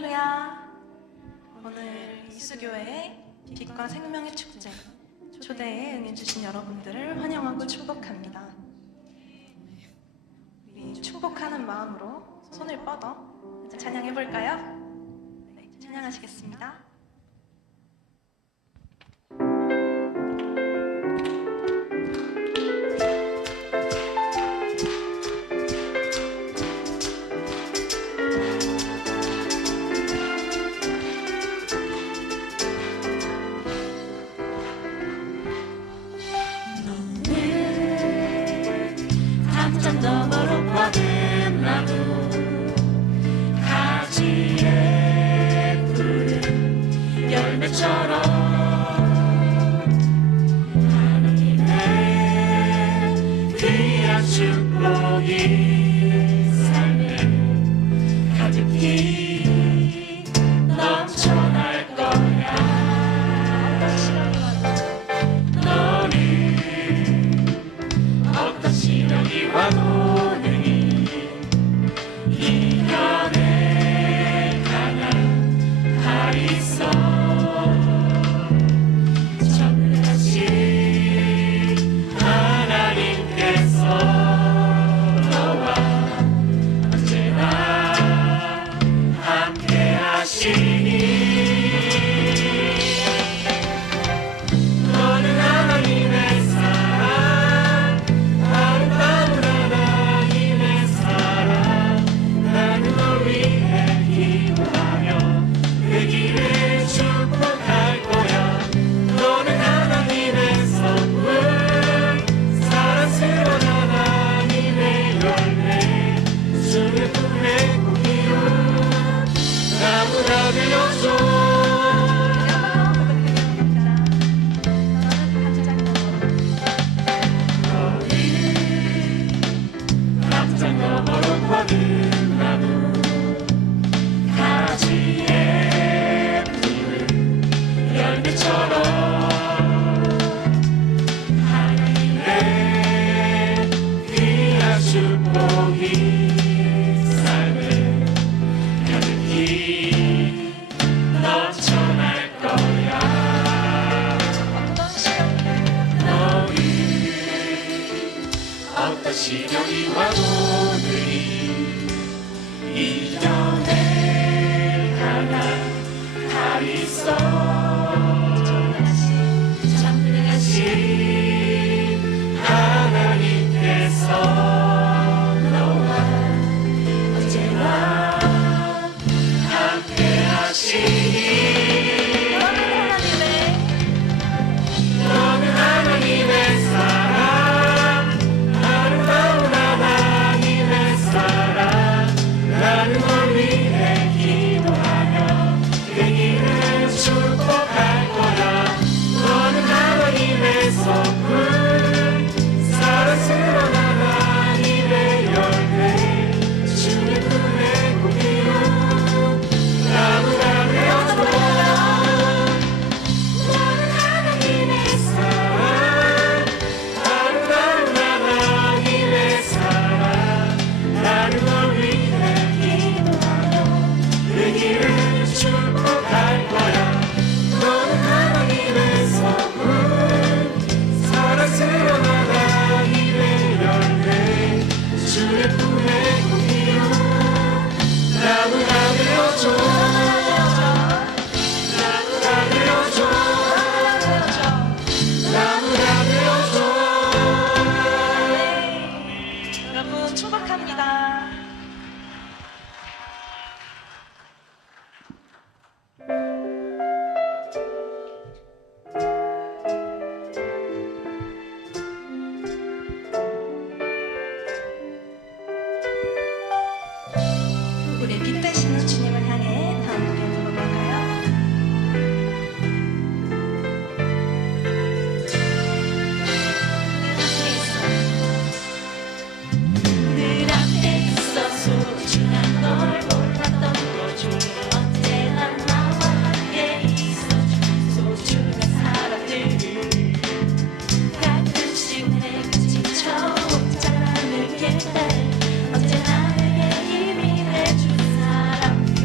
할렐루야. 오늘 이수교회의 빛과 생명의 축제 초대에 응해 주신 여러분들을 환영하고 축복합니다. 우리 축복하는 마음으로 손을 뻗어 찬양해 볼까요? 네, 찬양하시겠습니다. 너머로 뻗은 나무 가지에 푸른 열매처럼 하나님의 귀한 축복이 삶에 가득히 넘쳐날 거야. 너는 어떤 시련이 와도 시련이 와도 늘 이겨낼 강한 다 있어. 전능하신 하나님께서 너와 언제나 함께 하시니 너는 하나님의 사랑 사랑스러운 하나님의 열매 주의 품에 공기로 나무가 되어줘. 너는 하나님의 사랑 아름다운 하나님의 사랑 나는 널 위해 기도하며 그 길을 축복할 거야. 너는 하나님의 선물 사랑스러운 하나님의 열매 주의 품에 공기로 나무가 되어줘. 나무가 되어줘. 나무가 되어줘. 여러분 축복합니다. 우리 빛 되시는 주님을 향해 다음 노래 불러볼까요? 늘 앞에 있어 소중한 널 몰랐던 거죠. 언제나 나와 함께 있어준 소중한 사람들 가끔씩 내가 지쳐 혼자라는 게 언제나 내게 힘이 돼준 사람들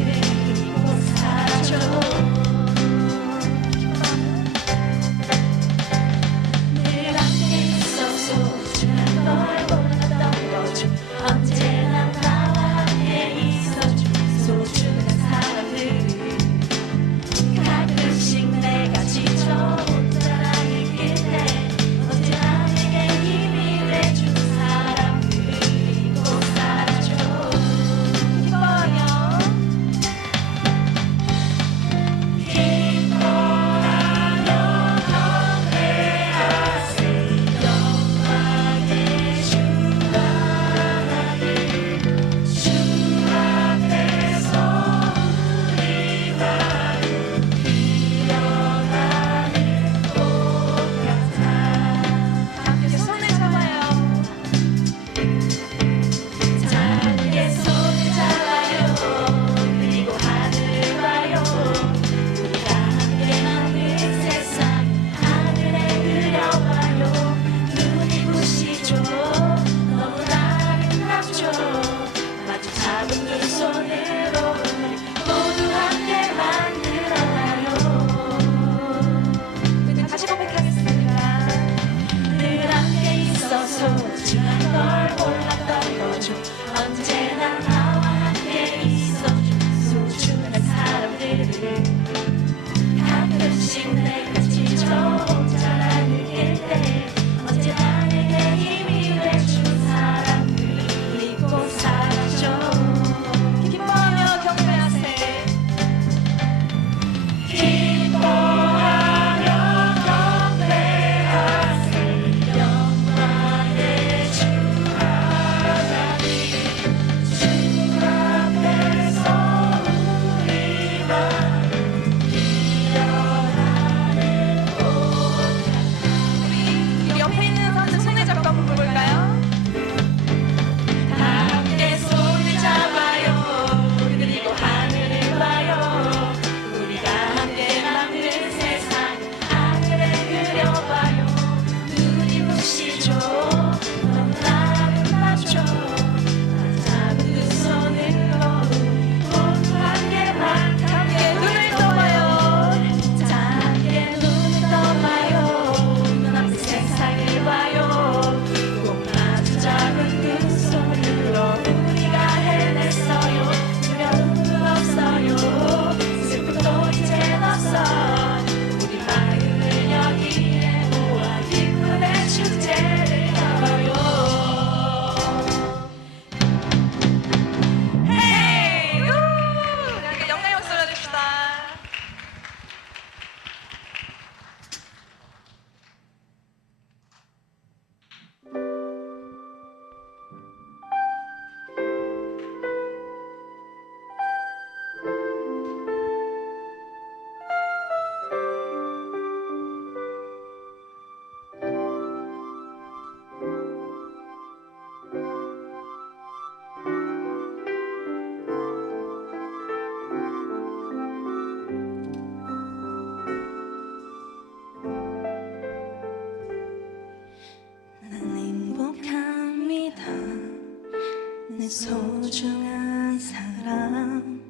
소중한 사람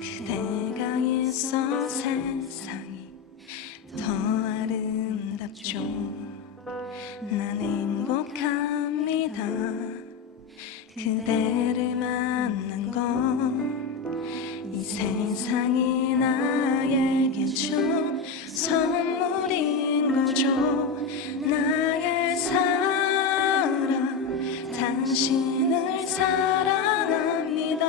그대가 있어 세상이 더 아름답죠. 난 행복합니다. 그대를 만난 건 이 세상이 나에게 준 선물인 거죠. 나의 사랑 당신을 사랑합니다.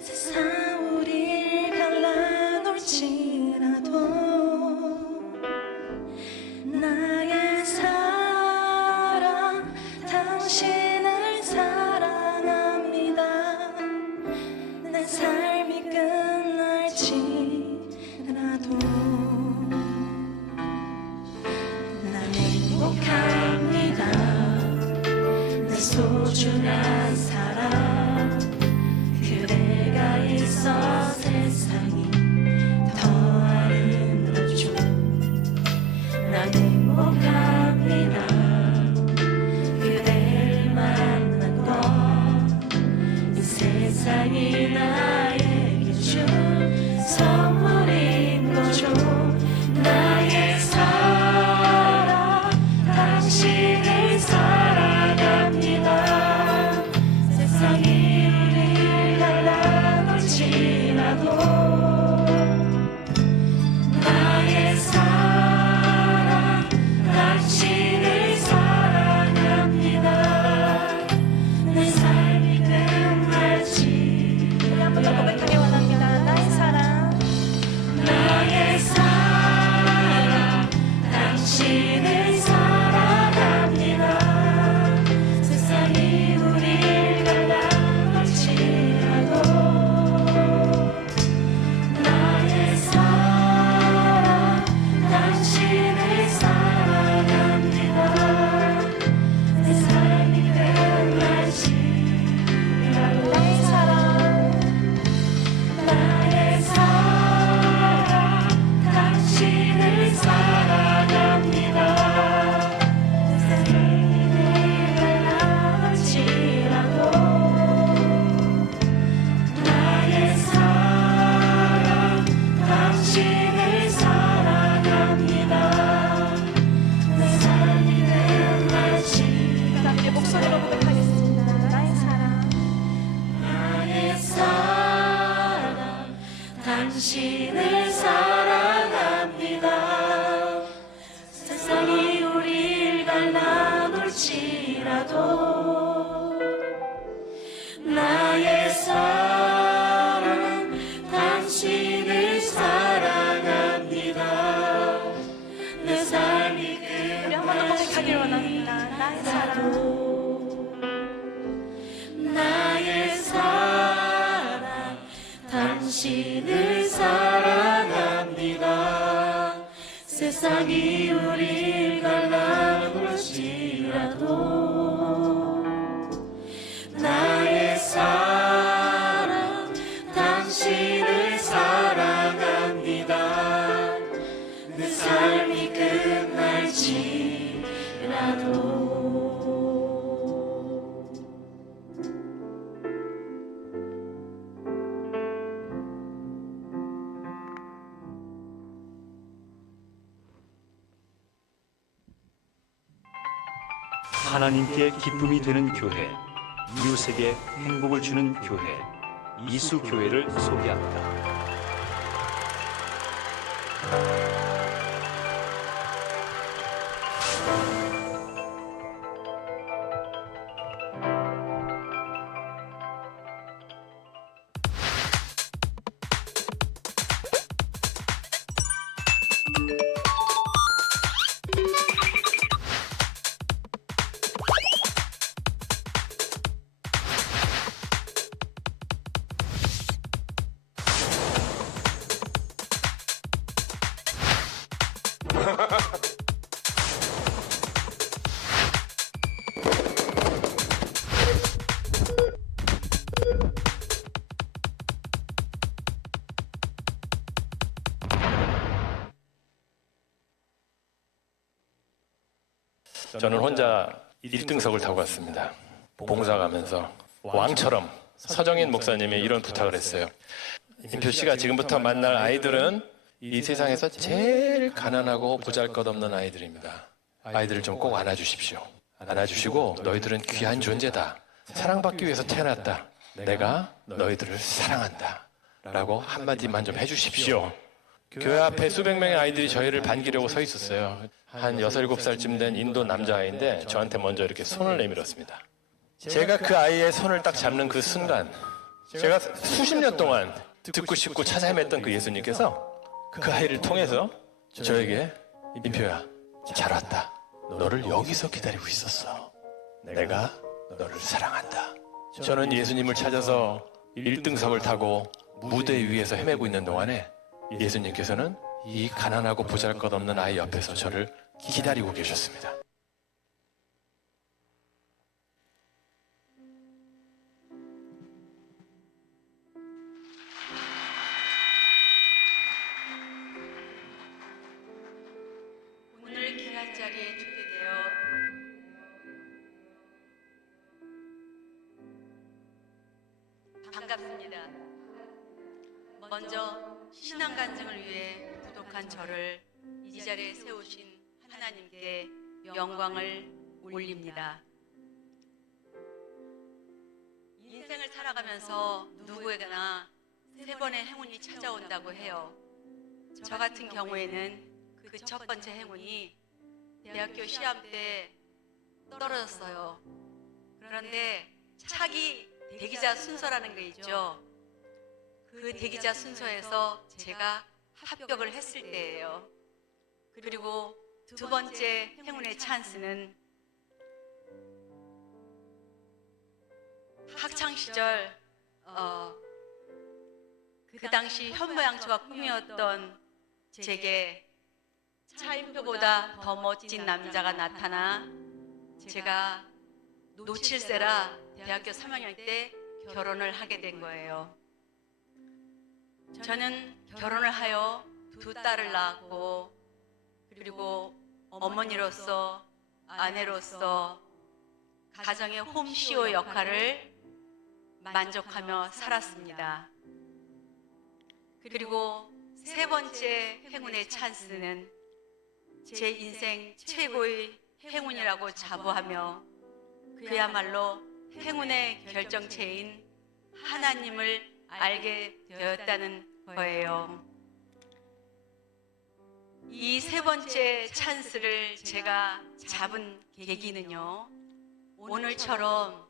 세상 우릴 갈라놓을지라도 나의 사랑 당신을 사랑합니다. 내 삶이 끝날지라도 난 행복합니다. 내 소중한 사람 그대가 있어 세상이 더 아름답죠. 난 행복합니다. 그대를 만난 건 이 세상이 나에게 준 선물인 거죠. 나의 사랑 당신을 사랑합니다. 세상이 우릴 갈라놓을지라도 나의 사랑 당신을 사랑합니다. 내 삶이 끝날지 우리 한 번 더 고백하기 원합니다. 나의 사랑 나의 사랑 당신을 사랑합니다. 세상이 우릴 갈라놓을지라도 나의 사랑 당신을 사랑합니다. 내 삶이 끝날지라도 나의 사랑 나의 사랑 당신을 사랑합니다. 세상이 갈라놓을지라도 나의 사랑 당신을 사랑합니다. 내 삶이 끝날지 함께 목소리로 고백하겠습니다. 나의 사랑 나의 사랑 당신을 사랑합니다. 세상이 우릴 갈라놓을지라도 나의 사랑 당신을 사랑합니다. 내 삶이 우리 한 번 더 고백하길 원합니다. 나의 사랑 나의 사랑 당신을 사랑합니다. 세상이 우릴 갈라놓을지라도 나의 사랑 당신을 사랑합니다. 내 삶이 끝날지라도 하나님께 기쁨이 되는 교회, 이웃에게 행복을 주는 교회, 이수교회를 소개합니다. 저는 혼자 1등석을 타고 갔습니다. 봉사 가면서 왕처럼 서정인 목사님이 이런 부탁을 했어요. 임표 씨가 지금부터 만날 아이들은 이 세상에서 제일 가난하고 보잘것없는 아이들입니다. 아이들을 좀 꼭 안아주십시오. 안아주시고 너희들은 귀한 존재다. 사랑받기 위해서 태어났다. 내가 너희들을 사랑한다. 라고 한마디만 좀 해주십시오. 교회 앞에 수백 명의 아이들이 저희를 반기려고 서 있었어요. 한 6, 7살쯤 된 인도 남자아이인데 저한테 먼저 이렇게 손을 내밀었습니다. 제가 그 아이의 손을 딱 잡는 그 순간 제가 수십 년 동안 듣고 싶고 찾아 헤맸던 그 예수님께서 그 아이를 통해서 저에게 임표야 잘 왔다. 너를 여기서 기다리고 있었어. 내가 너를 사랑한다. 저는 예수님을 찾아서 1등석을 타고 무대 위에서 헤매고 있는 동안에 예수님께서는 이 가난하고 보잘것없는 아이 옆에서 저를 기다리고 계셨습니다. 오늘 귀한 자리에 초대되어 반갑습니다. 먼저 신앙 간증을 위해 부족한 저를 이 자리에 세우신 하나님께 영광을 올립니다. 인생을 살아가면서 누구에게나 3번의 행운이 찾아온다고 해요. 저 같은 경우에는 그 첫 번째 행운이 대학교 시험 때 떨어졌어요. 그런데 차기 대기자 순서라는 게 있죠. 그 대기자 순서에서 제가 합격을 했을 때예요. 그리고 두 번째 행운의 찬스는 학창 시절 그 당시 현모양처가 꿈이었던 제게 차인표보다 더 멋진 남자가 나타나 제가 놓칠세라 대학교 3학년 때 결혼을 하게 된 거예요. 저는 결혼을 하여 2딸을 낳았고 그리고 어머니로서 아내로서 가정의 홈시어 역할을 만족하며 살았습니다. 그리고 세 번째 행운의 찬스는 제 인생 최고의 행운이라고 자부하며 그야말로 행운의 결정체인 하나님을 알게 되었다는 거예요. 이 세 번째 찬스를 제가 잡은 계기는요, 오늘처럼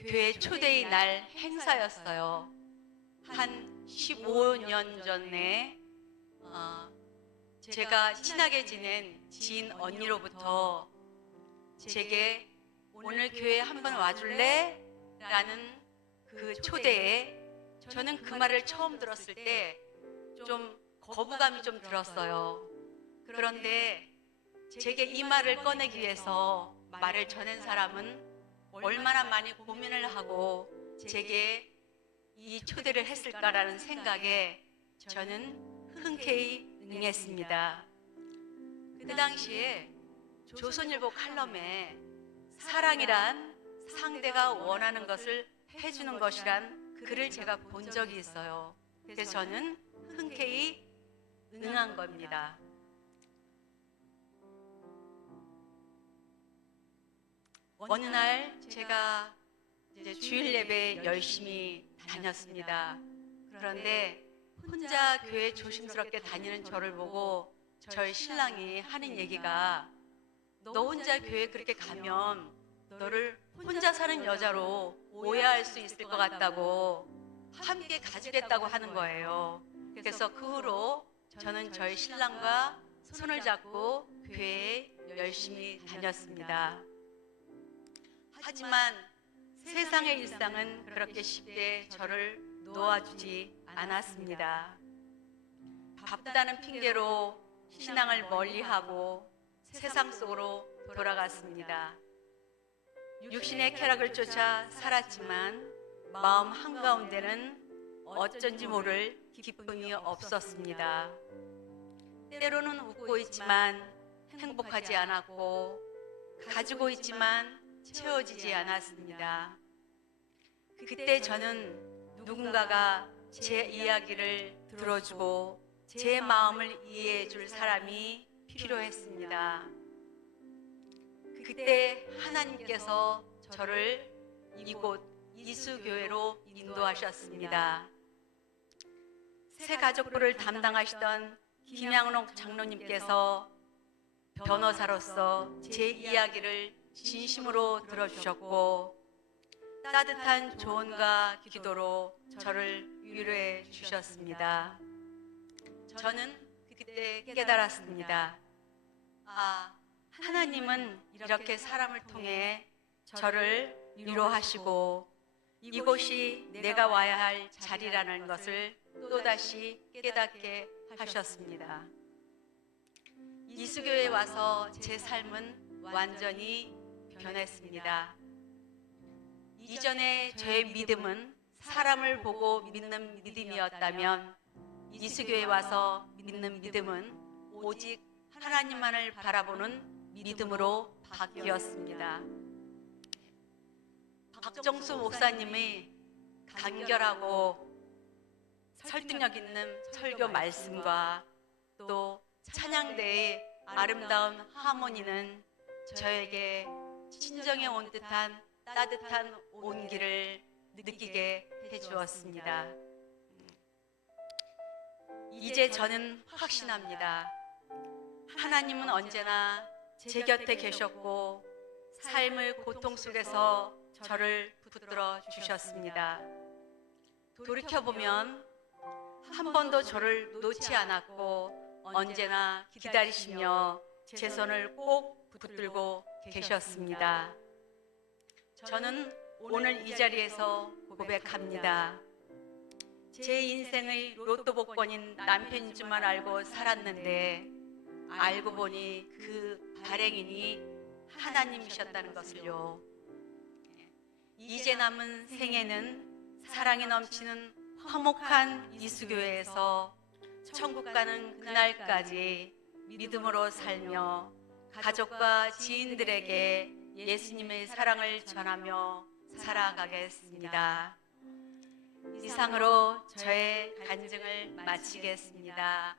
교회 초대의 날 행사였어요. 한 15년 전에 제가 친하게 지낸 지인 언니로부터 제게 오늘 교회 한번 와줄래? 라는 그 초대에 저는 그 말을 처음 들었을 때 좀 거부감이 좀 들었어요. 그런데 제게 이 말을 꺼내기 위해서 말을 전한 사람은 얼마나 많이 고민을 하고 제게 이 초대를 했을까라는 생각에 저는 흔쾌히 응했습니다. 그 당시에 조선일보 칼럼에 사랑이란 상대가 원하는 것을 해주는 것이란 글을 제가 본 적이 있어요. 그래서 저는 흔쾌히 응한 겁니다. 어느 날 제가 이제 주일 예배에 열심히 다녔습니다. 그런데 혼자 교회 조심스럽게 다니는 저를 보고 저희 신랑이 하는 얘기가 너 혼자 교회 그렇게 가면 너를 혼자 사는 여자로 오해할 수 있을 것 같다고 함께 가주겠다고 하는 거예요. 그래서 그 후로 저는 저희 신랑과 손을 잡고 교회에 열심히 다녔습니다. 하지만 세상의 일상은 그렇게 쉽게 저를 놓아주지 않았습니다. 바쁘다는 핑계로 신앙을 멀리하고 세상 속으로 돌아갔습니다. 육신의 쾌락을 쫓아 살았지만 마음 한가운데는 어쩐지 모를 기쁨이 없었습니다. 때로는 웃고 있지만 행복하지 않았고 가지고 있지만 채워지지 않았습니다. 그때 저는 누군가가 제 이야기를 들어주고 제 마음을 이해해 줄 사람이 필요했습니다. 그때 하나님께서 저를 이곳 이수교회로 인도하셨습니다. 새가족부를 담당하시던 김양록 장로님께서 변호사로서 제 이야기를 진심으로 들어주셨고 따뜻한 조언과 기도로 저를 위로해 주셨습니다. 저는 그때 깨달았습니다. 아, 하나님은 이렇게 사람을 통해 저를 위로하시고 이곳이 내가 와야 할 자리라는 것을 또다시 깨닫게 하셨습니다. 이수교에 와서 제 삶은 완전히 변했습니다. 이전에 저의 믿음은 사람을 보고 믿는 믿음이었다면 이수교에 와서 믿는 믿음은 오직 하나님만을 바라보는 믿음으로 바뀌었습니다. 박정수 목사님의 간결하고 설득력 있는 설교 말씀과 또 찬양대의 아름다운 하모니는 저에게 친정에 온 듯한 따뜻한 온기를 느끼게 해주었습니다. 이제 저는 확신합니다. 하나님은 언제나 제 곁에 계셨고 삶의 고통 속에서 저를 붙들어 주셨습니다. 돌이켜보면 한 번도 저를 놓지 않았고 언제나 기다리시며 제 손을 꼭 붙들고 계셨습니다. 저는 오늘 이 자리에서 고백합니다. 제 인생의 로또 복권인 남편인 줄만 알고 살았는데 알고 보니 그 발행인이 하나님이셨다는 것을요. 이제 남은 생애는 사랑이 넘치는 화목한 이수교회에서 천국 가는 그날까지 믿음으로 살며 가족과 지인들에게 예수님의 사랑을 전하며 살아가겠습니다. 이상으로 저의 간증을 마치겠습니다.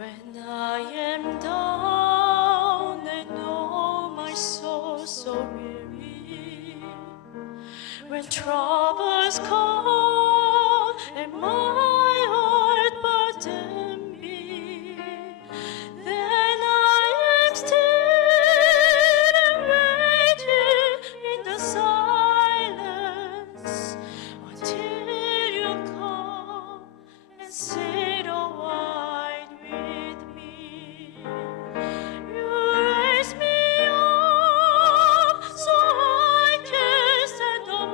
When I am down and oh my soul so weary, when troubles come and my heart burden me, then I am still and waiting in the silence until you come and sit a while with me. You raise me up so I can stand the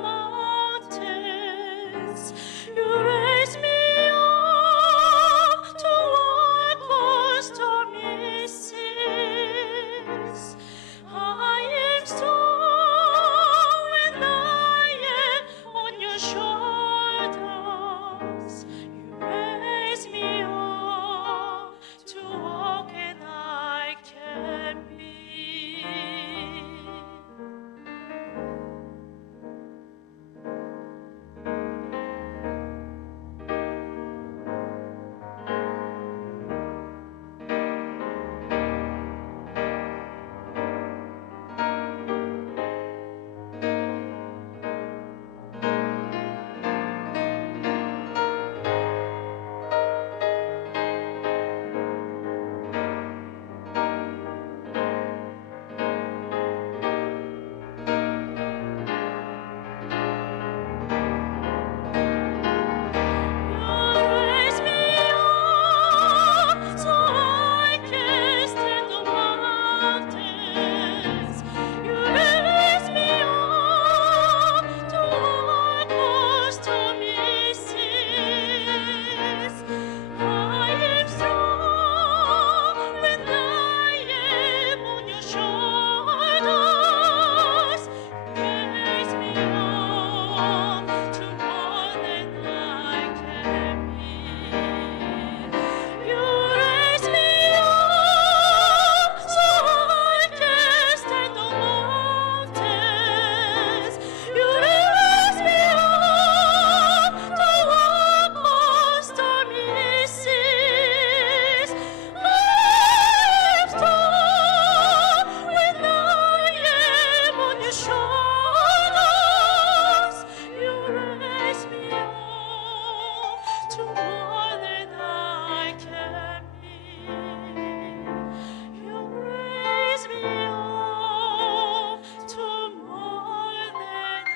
mountains. You raise me up to walk on stormy seas. I am strong when I am on your shoulders. You raise me up to walk and I can be. Raise me up so I can stand the mountains. You raise me up to walk on stormy seas. I am strong when I am on your shoulders. Raise me up to more than I can be. You raise me up so I can stand the mountains. You raise me up to walk on stormy seas. I am strong when I am on your shoulders. You raise me up to more than I can be. You raise me up to more than I can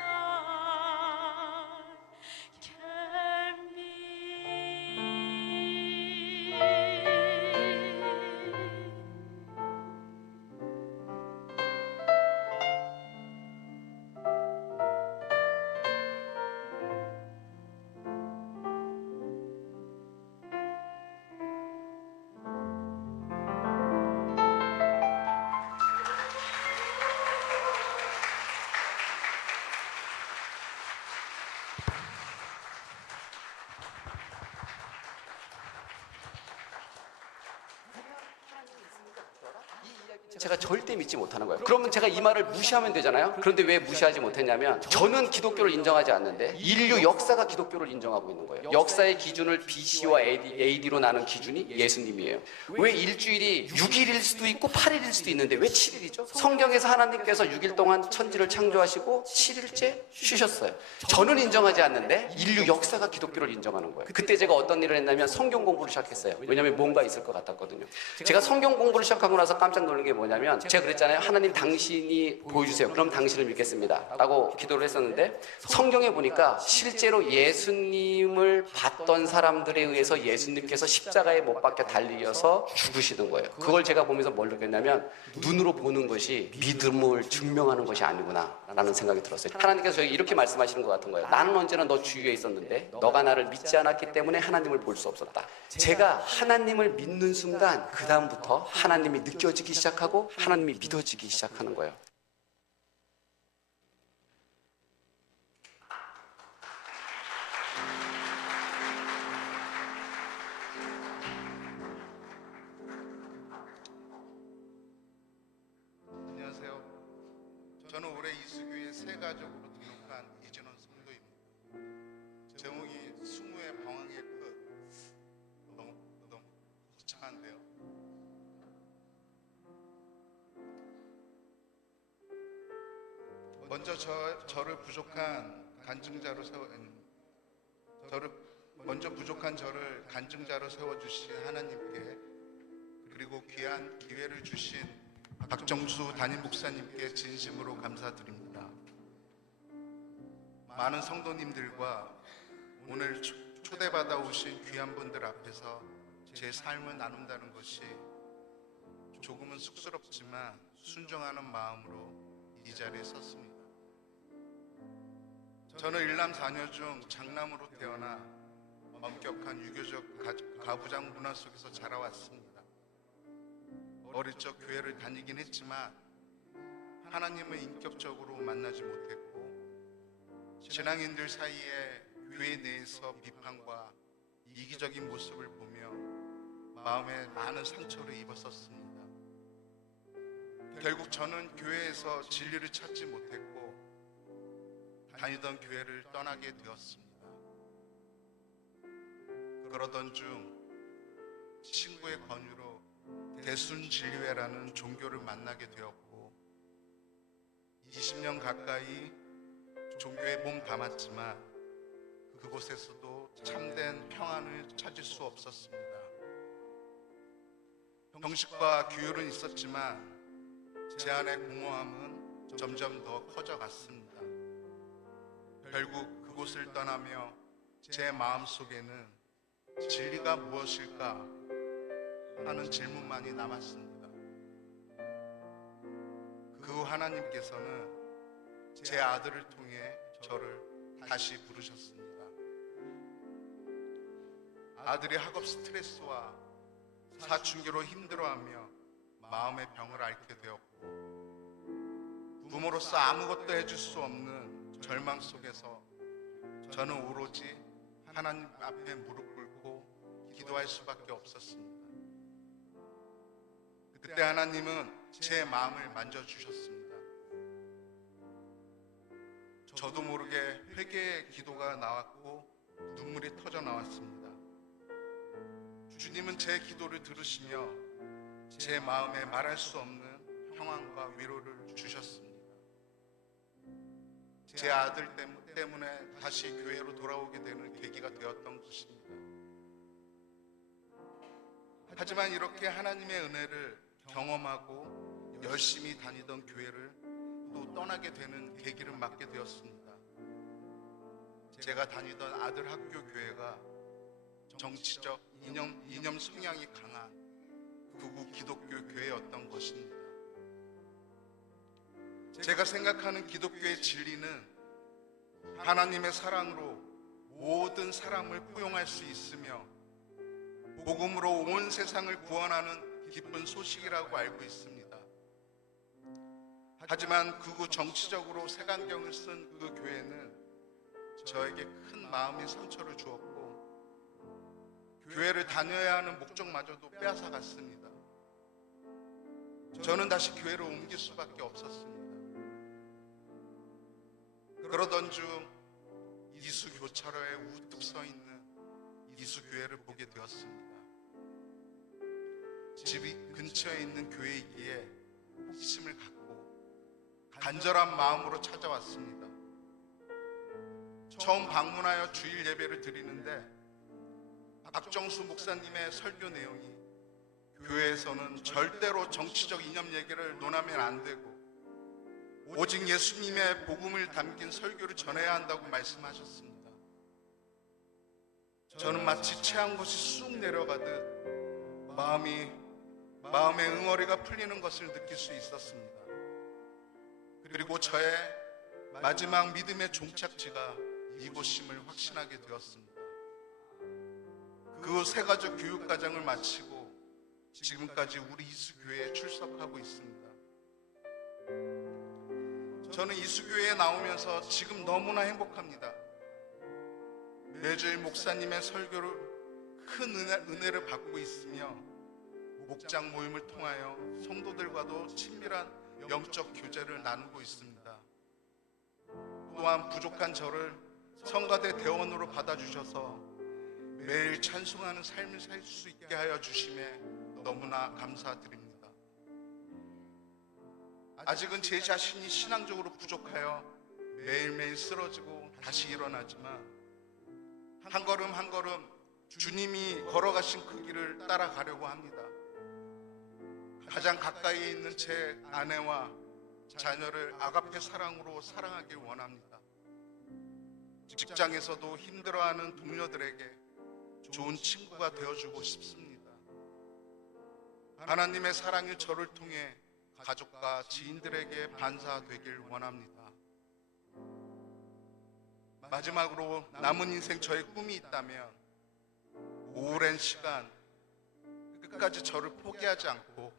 제가 절대 믿지 못하는 거예요. 그러면 제가 이 말을 무시하면 되잖아요. 그런데 왜 무시하지 못했냐면 저는 기독교를 인정하지 않는데 인류 역사가 기독교를 인정하고 있는 거예요. 역사의 기준을 BC와 AD로 나눈 기준이 예수님이에요. 왜 일주일이 6일일 수도 있고 8일일 수도 있는데 왜 7일이죠? 성경에서 하나님께서 6일 동안 천지를 창조하시고 7일째 쉬셨어요. 저는 인정하지 않는데 인류 역사가 기독교를 인정하는 거예요. 그때 제가 어떤 일을 했냐면 성경 공부를 시작했어요. 왜냐하면 뭔가 있을 것 같았거든요. 제가 성경 공부를 시작하고 나서 깜짝 놀란 게 뭐냐면 제가 그랬잖아요. 하나님 당신이 보여주세요. 그럼 당신을 믿겠습니다 라고 기도를 했었는데 성경에 보니까 실제로 예수님을 봤던 사람들에 의해서 예수님께서 십자가에 못 박혀 달리셔서 죽으시는 거예요. 그걸 제가 보면서 뭘 느꼈냐면 눈으로 보는 것이 믿음을 증명하는 것이 아니구나 라는 생각이 들었어요. 하나님께서 저에게 이렇게 말씀하시는 것 같은 거예요. 나는 언제나 너 주위에 있었는데 너가 나를 믿지 않았기 때문에 하나님을 볼 수 없었다. 제가 하나님을 믿는 순간 그 다음부터 하나님이 느껴지기 시작하고 하나님이 믿어지기 시작하는 거예요. 안녕하세요. 저는 올해 이수교회 새 가족으로 등록한 이진원 성도입니다. 제목이 수무의 방황의 끝. 너무 거창한 이상한데요. 먼저 저를 부족한 간증자로 저를 간증자로 세워주신 하나님께, 그리고 귀한 기회를 주신 박정수 담임 목사님께 진심으로 감사드립니다. 많은 성도님들과 오늘 초대받아 오신 귀한 분들 앞에서 제 삶을 나눈다는 것이 조금은 쑥스럽지만 순종하는 마음으로 이 자리에 섰습니다. 저는 일남 4녀 중 장남으로 태어나 엄격한 유교적 가부장 문화 속에서 자라왔습니다. 어릴 적 교회를 다니긴 했지만 하나님을 인격적으로 만나지 못했고, 신앙인들 사이에 교회 내에서 비판과 이기적인 모습을 보며 마음에 많은 상처를 입었었습니다. 결국 저는 교회에서 진리를 찾지 못했고 다니던 교회를 떠나게 되었습니다. 그러던 중 친구의 권유로 대순진리회라는 종교를 만나게 되었고, 20년 가까이 종교에 몸 담았지만 그곳에서도 참된 평안을 찾을 수 없었습니다. 형식과 규율은 있었지만 제 안의 공허함은 점점 더 커져갔습니다. 결국 그곳을 떠나며 제 마음속에는 진리가 무엇일까 하는 질문만이 남았습니다. 그 후 하나님께서는 제 아들을 통해 저를 다시 부르셨습니다. 아들이 학업 스트레스와 사춘기로 힘들어하며 마음의 병을 앓게 되었고, 부모로서 아무것도 해줄 수 없는 절망 속에서 저는 오로지 하나님 앞에 무릎 꿇고 기도할 수밖에 없었습니다. 그때 하나님은 제 마음을 만져주셨습니다. 저도 모르게 회개의 기도가 나왔고 눈물이 터져 나왔습니다. 주님은 제 기도를 들으시며 제 마음에 말할 수 없는 평안과 위로를 주셨습니다. 제 아들 때문에 다시 교회로 돌아오게 되는 계기가 되었던 것입니다. 하지만 이렇게 하나님의 은혜를 경험하고 열심히 다니던 교회를 또 떠나게 되는 계기를 맞게 되었습니다. 제가 다니던 아들 학교 교회가 정치적 이념 성향이 강한 극우 기독교 교회였던 것입니다. 제가 생각하는 기독교의 진리는 하나님의 사랑으로 모든 사람을 포용할 수 있으며 복음으로 온 세상을 구원하는 기쁜 소식이라고 알고 있습니다. 하지만 극우 정치적으로 색안경을 쓴 그 교회는 저에게 큰 마음의 상처를 주었고, 교회를 다녀야 하는 목적마저도 빼앗아갔습니다. 저는 다시 교회로 옮길 수밖에 없었습니다. 그러던 중 이수 교차로에 우뚝 서 있는 이수 교회를 보게 되었습니다. 집이 근처에 있는 교회이기에 호기심을 갖고 간절한 마음으로 찾아왔습니다. 처음 방문하여 주일 예배를 드리는데 박정수 목사님의 설교 내용이 교회에서는 절대로 정치적 이념 얘기를 논하면 안 되고 오직 예수님의 복음을 담긴 설교를 전해야 한다고 말씀하셨습니다. 저는 마치 체한 것이 쑥 내려가듯 마음의 응어리가 풀리는 것을 느낄 수 있었습니다. 그리고 저의 마지막 믿음의 종착지가 이곳임을 확신하게 되었습니다. 그 세 가족 교육과정을 마치고 지금까지 우리 이수교회에 출석하고 있습니다. 저는 이수교회에 나오면서 지금 너무나 행복합니다. 매주일 목사님의 설교를 큰 은혜를 받고 있으며 목장 모임을 통하여 성도들과도 친밀한 영적 교제를 나누고 있습니다. 또한 부족한 저를 성가대 대원으로 받아주셔서 매일 찬송하는 삶을 살 수 있게 하여 주심에 너무나 감사드립니다. 아직은 제 자신이 신앙적으로 부족하여 매일매일 쓰러지고 다시 일어나지만 한 걸음 한 걸음 주님이 걸어가신 그 길을 따라가려고 합니다. 가장 가까이 있는 제 아내와 자녀를 아가페 사랑으로 사랑하길 원합니다. 직장에서도 힘들어하는 동료들에게 좋은 친구가 되어주고 싶습니다. 하나님의 사랑이 저를 통해 가족과 지인들에게 반사되길 원합니다. 마지막으로 남은 인생 저의 꿈이 있다면 오랜 시간 끝까지 저를 포기하지 않고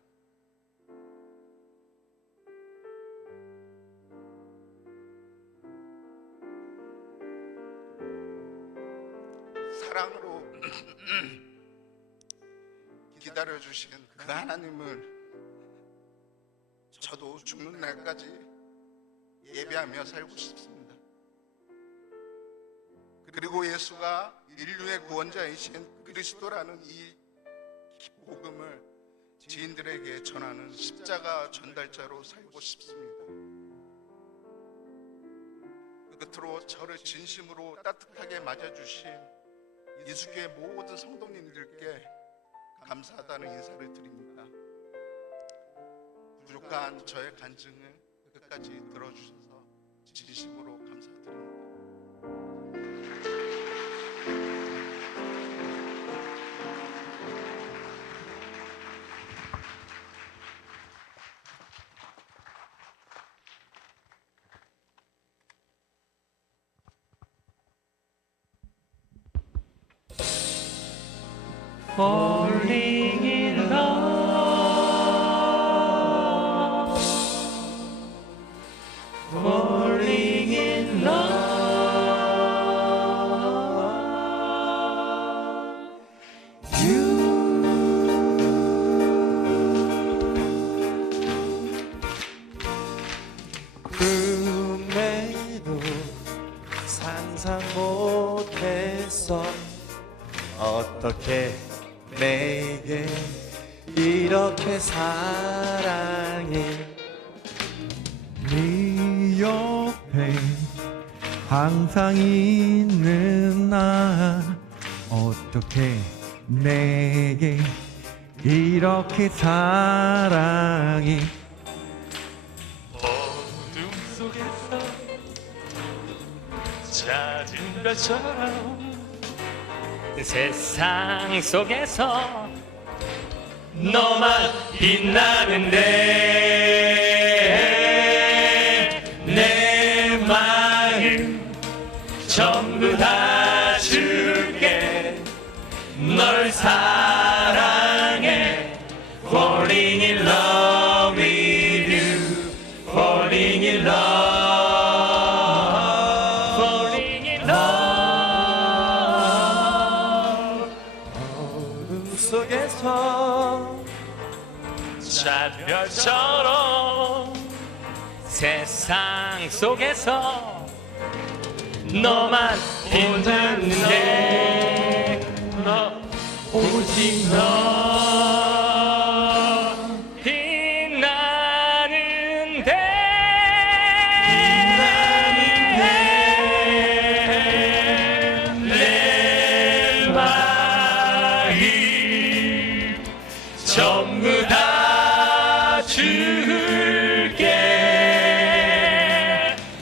사랑으로 기다려주신 그 하나님을 저도 죽는 날까지 예배하며 살고 싶습니다. 그리고 예수가 인류의 구원자이신 그리스도라는 이 복음을 지인들에게 전하는 십자가 전달자로 살고 싶습니다. 끝으로 저를 진심으로 따뜻하게 맞아주신 이수교회 모든 성도님들께 감사하다는 인사를 드립니다. 부족한 저의 간증을 끝까지 들어주셔서 진심으로 감사드립니다. Falling in love, falling in love. 꿈에도 상상 못했어. 어떻게 내게 이렇게 사랑해. 네 옆에 항상 있는 나 어떻게 내게 이렇게 사랑해. 어둠 속에서 잦은 별처럼 세상 속에서 너만 빛나는데 내 마음 전부 다 줄게. 널 사랑해. Falling in love with you. Falling in love. Falling in love. 어둠 속에서 잣별처럼 세상 속에서 너만 빛나는데 오직 너 빛나는데 내 마음 전부 다 줄게.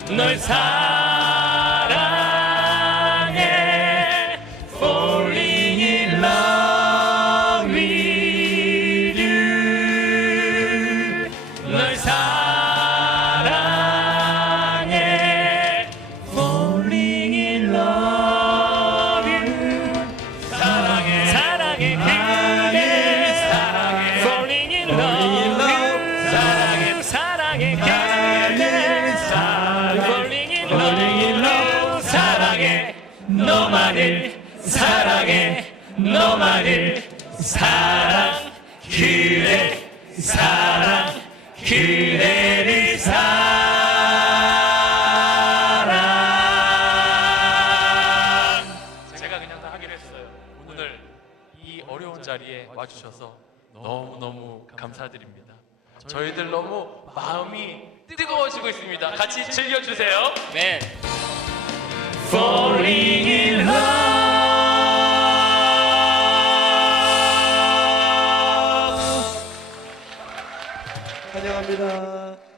널 사랑해. Falling in love with you. 널 사랑해. Falling in love with you. 사랑해. 사랑해 그대. 사랑해. Falling in love. 사랑해. 사랑해 그대. Falling in love. 사랑해. 너만을 사랑해. 너만을 사랑. 그대 사랑. 그대를 사랑. 제가 그냥 다 하기로 했어요. 오늘 이 어려운 자리에 와주셔서 너무 감사드립니다. 저희들 너무 마음이 뜨거워지고 있습니다. 같이 즐겨주세요. 네. Falling in love. 환영합니다.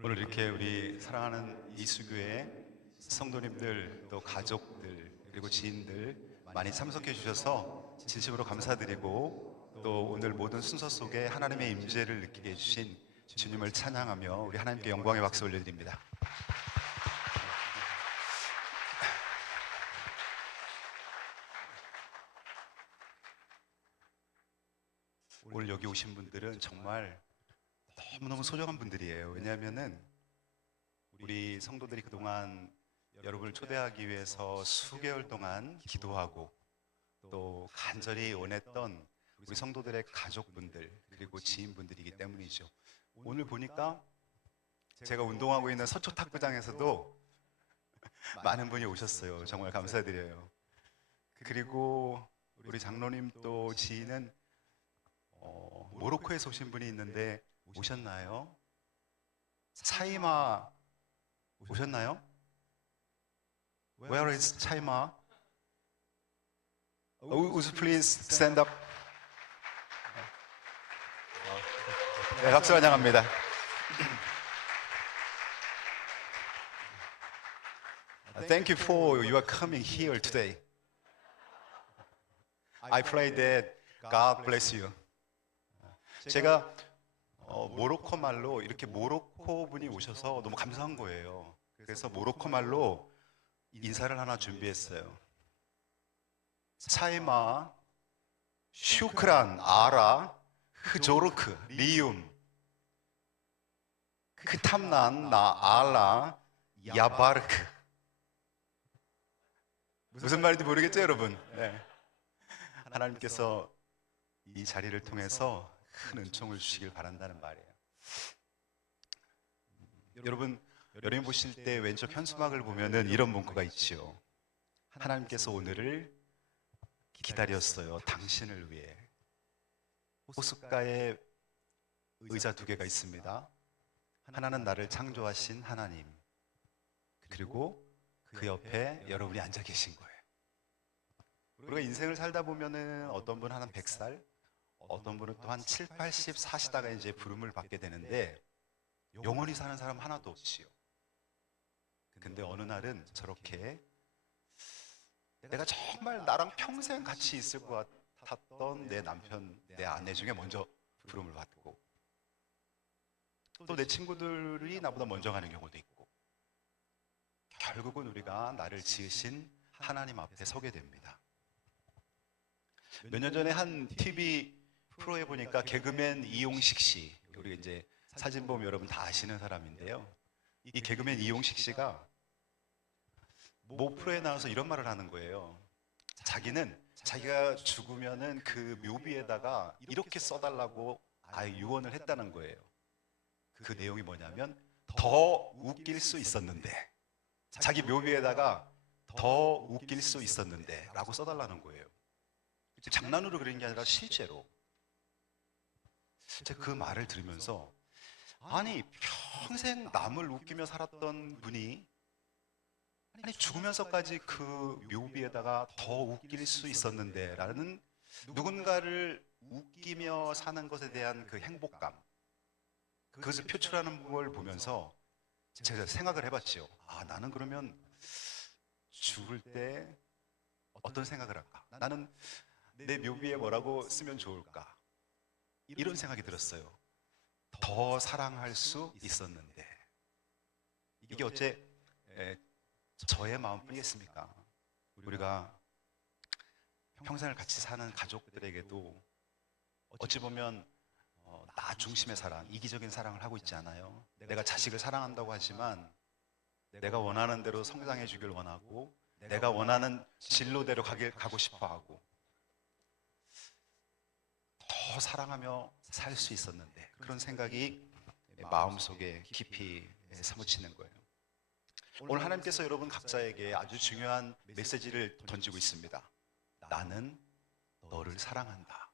오늘 이렇게 우리 사랑하는 이수교회 성도님들 또 가족들 그리고 지인들 많이 참석해 주셔서 진심으로 감사드리고 또 오늘 모든 순서 속에 하나님의 임재를 느끼게 해주신 주님을 찬양하며 우리 하나님께 영광의 박수 올려드립니다. 오늘 여기 오신 분들은 정말 너무너무 소중한 분들이에요. 왜냐하면은 우리 성도들이 그동안 여러분을 초대하기 위해서 수개월 동안 기도하고 또 간절히 원했던 우리 성도들의 가족분들 그리고 지인분들이기 때문이죠. 오늘 보니까 제가 운동하고 있는 서초탁구장에서도 많은 분이 오셨어요. 정말 감사드려요. 그리고 우리 장로님 또 지인은 모로코에서 오신 분이 있는데 오셨나요? 차이마 오셨나요? Where is 차이마? Would you please stand up? 네, 박수 환영합니다. Thank you for your coming here today. I pray that God bless you. 제가 모로코 말로 이렇게 모로코 분이 오셔서 너무 감사한 거예요. 그래서 모로코 말로 인사를 하나 준비했어요. 차이마, 슈크란, 아라, 흐조르크, 리움, 크탐난, 나, 알라, 야바르크. 무슨 말인지 모르겠죠, 여러분? 네. 하나님께서 이 자리를 통해서 큰 은총을 주시길 바란다는 말이에요. 여러분 보실 때 왼쪽 현수막을 보면은 이런 문구가 있지요. 하나님께서 오늘을 기다렸어요. 당신을 위해. 호숫가에 의자 2개가 있습니다. 하나는 나를 창조하신 하나님, 그리고 그 옆에 여러분이 앉아 계신 거예요. 우리가 인생을 살다 보면은 어떤 분은 한 100살, 어떤 분은 또 한 7, 80 사시다가 이제 부름을 받게 되는데 영원히 사는 사람 하나도 없지요. 근데 어느 날은 저렇게 내가 정말 나랑 평생 같이 있을 것 같았던 내 남편, 내 아내 중에 먼저 부름을 받고 또 내 친구들이 나보다 먼저 가는 경우도 있고 결국은 우리가 나를 지으신 하나님 앞에 서게 됩니다. 몇 년 전에 한 TV 프로에 보니까 개그맨 이용식 씨, 우리 이제 사진 보면 여러분 다 아시는 사람인데요. 이 개그맨 이용식 씨가 모 프로에 나와서 이런 말을 하는 거예요. 자기가 죽으면은 그 묘비에다가 이렇게 써달라고 아예 유언을 했다는 거예요. 그 내용이 뭐냐면 더 웃길 수 있었는데, 자기 묘비에다가 더 웃길 수 있었는데 라고 써달라는 거예요. 장난으로 그런 게 아니라 실제로. 제가 그 말을 들으면서 아니 평생 남을 웃기며 살았던 분이 아니 죽으면서까지 그 묘비에다가 더 웃길 수 있었는데 라는 누군가를 웃기며 사는 것에 대한 그 행복감, 그것을 표출하는 걸 보면서 제가 생각을 해봤죠. 아, 나는 그러면 죽을 때 어떤 생각을 할까? 나는 내 묘비에 뭐라고 쓰면 좋을까? 이런 생각이 들었어요. 더 사랑할 수 있었는데. 이게 어째 저의 마음뿐이겠습니까? 우리가 평생을 같이 사는 가족들에게도 어찌 보면 나 중심의 사랑, 이기적인 사랑을 하고 있지 않아요? 내가 자식을 사랑한다고 하지만 내가 원하는 대로 성장해 주길 원하고 내가 원하는 진로대로 가고 싶어 하고 더 사랑하며 살 수 있었는데, 그런 생각이 마음속에 깊이 사무치는 거예요. 오늘 하나님께서 여러분 각자에게 아주 중요한 메시지를 던지고 있습니다. 나는 너를 사랑한다.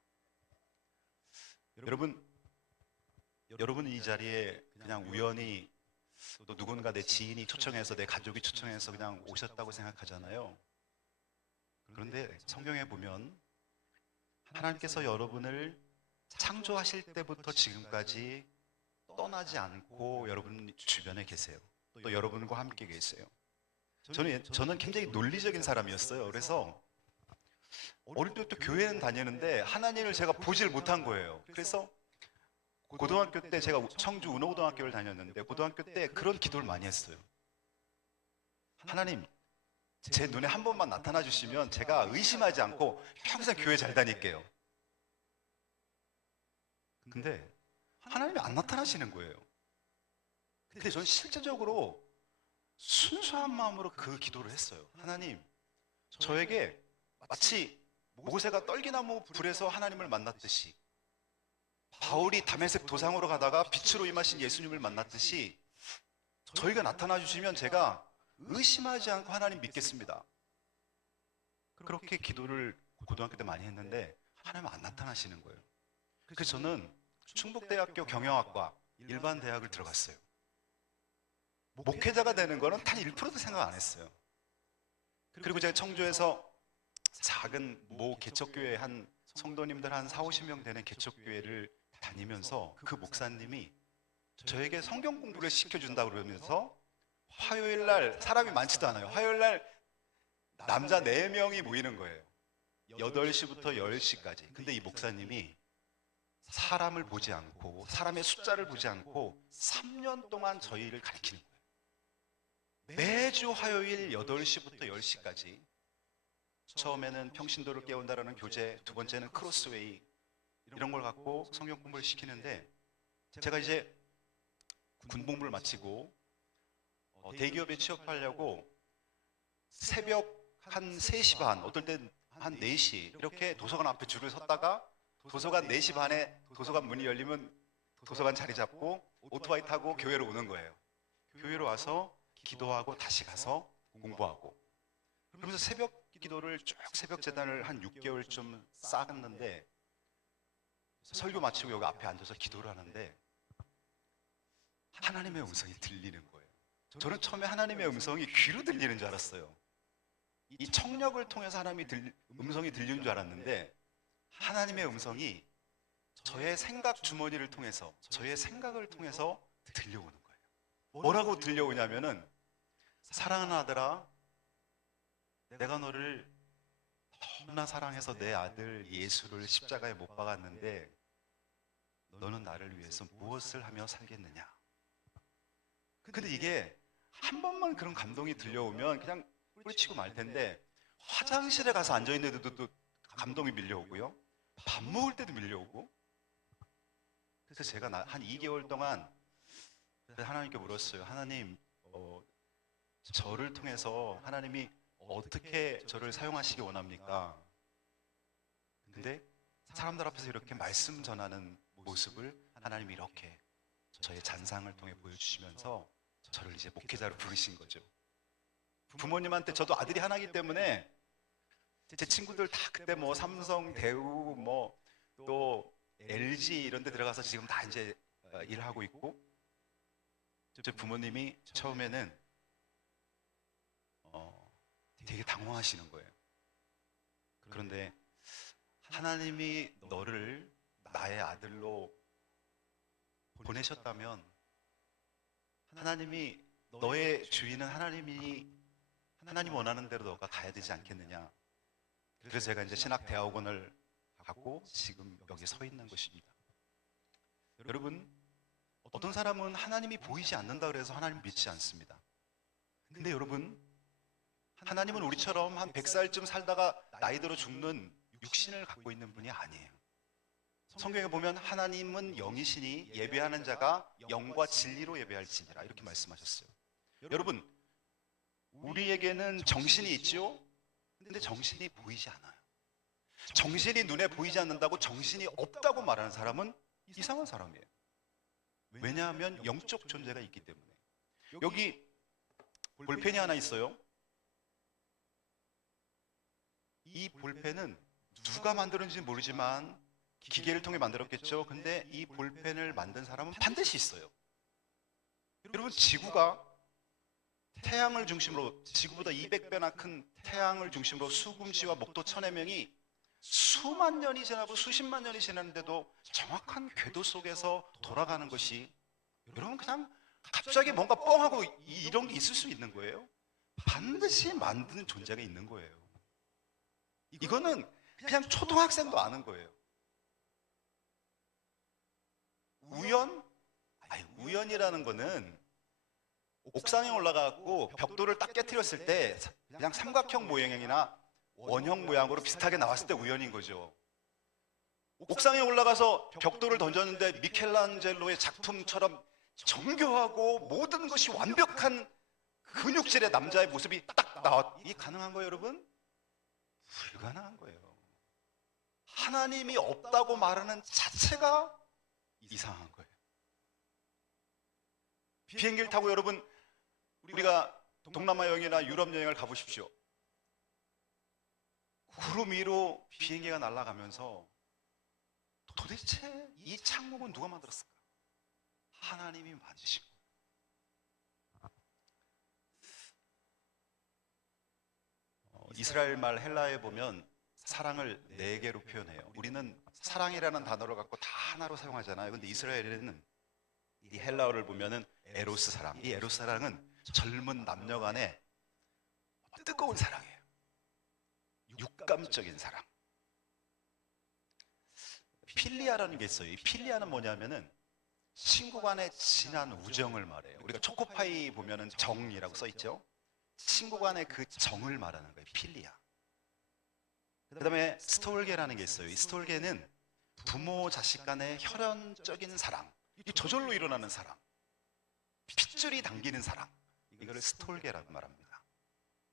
여러분 이 자리에 그냥 우연히 또 누군가 내 지인이 초청해서 내 가족이 초청해서 그냥 오셨다고 생각하잖아요. 그런데 성경에 보면 하나님께서 여러분을 창조하실 때부터 지금까지 떠나지 않고 여러분 주변에 계세요. 또 여러분과 함께 계세요. 저는 굉장히 논리적인 사람이었어요. 그래서 어릴 때부터 교회는 다니는데 하나님을 제가 보질 못한 거예요. 그래서 고등학교 때 제가 청주 운호고등학교를 다녔는데 고등학교 때 그런 기도를 많이 했어요. 하나님, 제 눈에 한 번만 나타나 주시면 제가 의심하지 않고 평생 교회 잘 다닐게요. 근데 하나님이 안 나타나시는 거예요. 근데 저는 실제적으로 순수한 마음으로 그 기도를 했어요. 하나님, 저에게 마치 모세가 떨기나무 불에서 하나님을 만났듯이, 바울이 다메섹 도상으로 가다가 빛으로 임하신 예수님을 만났듯이 저희가 나타나 주시면 제가 의심하지 않고 하나님 믿겠습니다. 그렇게 기도를 고등학교 때 많이 했는데 하나님은 안 나타나시는 거예요. 그래서 저는 충북대학교 경영학과 일반 대학을 들어갔어요. 목회자가 되는 거는 단 1%도 생각 안 했어요. 그리고 제가 청주에서 작은 모 개척교회 한 성도님들 한 40-50명 되는 개척교회를 다니면서 그 목사님이 저에게 성경 공부를 시켜준다고 그러면서 화요일 날, 사람이 많지도 않아요, 화요일 날 남자 4명이 모이는 거예요. 8시부터 10시까지. 근데 이 목사님이 사람을 보지 않고 사람의 숫자를 보지 않고 3년 동안 저희를 가르치는 거예요. 매주 화요일 8시부터 10시까지. 처음에는 평신도를 깨운다라는 교재, 두 번째는 크로스웨이, 이런 걸 갖고 성경 공부를 시키는데, 제가 이제 군복무를 마치고 대기업에 취업하려고 새벽 한 3시 반, 어떨 땐 한 4시 이렇게 도서관 앞에 줄을 섰다가 도서관 4시 반에 도서관 문이 열리면 도서관 자리 잡고 오토바이 타고 교회로 오는 거예요. 교회로 와서 기도하고 다시 가서 공부하고, 그러면서 새벽 기도를 쭉, 새벽 재단을 한 6개월쯤 쌓았는데, 설교 마치고 여기 앞에 앉아서 기도를 하는데 하나님의 음성이 들리는 거예요. 저는 처음에 하나님의 음성이 귀로 들리는 줄 알았어요. 이 청력을 통해서 음성이 들리는 줄 알았는데, 하나님의 음성이 저의 생각 주머니를 통해서, 저의 생각을 통해서 들려오는 거예요. 뭐라고 들려오냐면은, 사랑하는 아들아, 내가 너를 너무나 사랑해서 내 아들 예수를 십자가에 못 박았는데 너는 나를 위해서 무엇을 하며 살겠느냐. 근데 이게 한 번만 그런 감동이 들려오면 그냥 뿌리치고 말 텐데, 화장실에 가서 앉아있는데도 또 감동이 밀려오고요, 밥 먹을 때도 밀려오고. 그래서 제가 한 2개월 동안 하나님께 물었어요. 하나님, 저를 통해서 하나님이 어떻게 저를 사용하시기 원합니까? 근데 사람들 앞에서 이렇게 말씀 전하는 모습을 하나님이 이렇게 저의 잔상을 통해 보여주시면서 저를 이제 목회자로 부르신 거죠. 부모님한테, 저도 아들이 하나이기 때문에 제 친구들 다 그때 뭐 삼성, 대우, 뭐 또 LG 이런 데 들어가서 지금 다 이제 일하고 있고, 제 부모님이 처음에는 되게 당황하시는 거예요. 그런데 하나님이 너를 나의 아들로 보내셨다면, 하나님이 너의 주인은 하나님 원하는 대로 너가 가야 되지 않겠느냐. 그래서 제가 이제 신학대학원을 가고 지금 여기 서 있는 것입니다. 여러분, 어떤 사람은 하나님이 보이지 않는다 그래서 하나님 믿지 않습니다. 근데 여러분, 하나님은 우리처럼 한 100살쯤 살다가 나이 들어 죽는 육신을 갖고 있는 분이 아니에요. 성경에 보면 하나님은 영이시니 예배하는 자가 영과 진리로 예배할지니라, 이렇게 말씀하셨어요. 여러분, 우리에게는 정신이 있죠? 근데 정신이 보이지 않아요. 정신이 눈에 보이지 않는다고 정신이 없다고 말하는 사람은 이상한 사람이에요. 왜냐하면 영적 존재가 있기 때문에. 여기 볼펜이 하나 있어요. 이 볼펜은 누가 만들었는지 모르지만 기계를 통해 만들었겠죠. 근데 이 볼펜을 만든 사람은 반드시 있어요. 여러분, 지구가 태양을 중심으로, 지구보다 200배나 큰 태양을 중심으로 수금지와 목도 천의 명이 수만 년이 지나고 수십만 년이 지났는데도 정확한 궤도 속에서 돌아가는 것이 여러분 그냥 갑자기 뭔가 뻥하고 이런 게 있을 수 있는 거예요? 반드시 만드는 존재가 있는 거예요. 이거는 그냥 초등학생도 아는 거예요. 우연? 아니, 우연이라는 거는 옥상에 올라가고 벽돌을 딱 깨트렸을 때 그냥 삼각형 모양이나 원형 모양으로 비슷하게 나왔을 때 우연인 거죠. 옥상에 올라가서 벽돌을 던졌는데 미켈란젤로의 작품처럼 정교하고 모든 것이 완벽한 근육질의 남자의 모습이 딱 나왔. 이게 가능한 거예요, 여러분? 불가능한 거예요. 하나님이 없다고 말하는 자체가 이상한 거예요. 비행기를 타고 여러분 우리가 동남아 여행이나 유럽 여행을 가보십시오. 구름 위로 비행기가 날아가면서 도대체 이 창문은 누가 만들었을까? 하나님이 만드신 거예요. 이스라엘 말 헬라에 보면 사랑을 4개로 표현해요. 우리는 사랑이라는 단어를 갖고 다 하나로 사용하잖아요. 근데 이스라엘에는 이 헬라어를 보면은 에로스 사랑. 이 에로스 사랑은 젊은 남녀 간의 뜨거운 사랑이에요. 육감적인 사랑. 필리아라는 게 있어요. 이 필리아는 뭐냐면은 친구 간의 진한 우정을 말해요. 우리가 초코파이 보면은 정이라고 써 있죠. 친구 간의 그 정을 말하는 거예요. 필리아. 그 다음에 스톨게라는 게 있어요. 이 스톨게는 부모 자식 간의 혈연적인 사랑, 이 저절로 일어나는 사랑, 핏줄이 당기는 사랑, 이거를 스톨게라고 말합니다.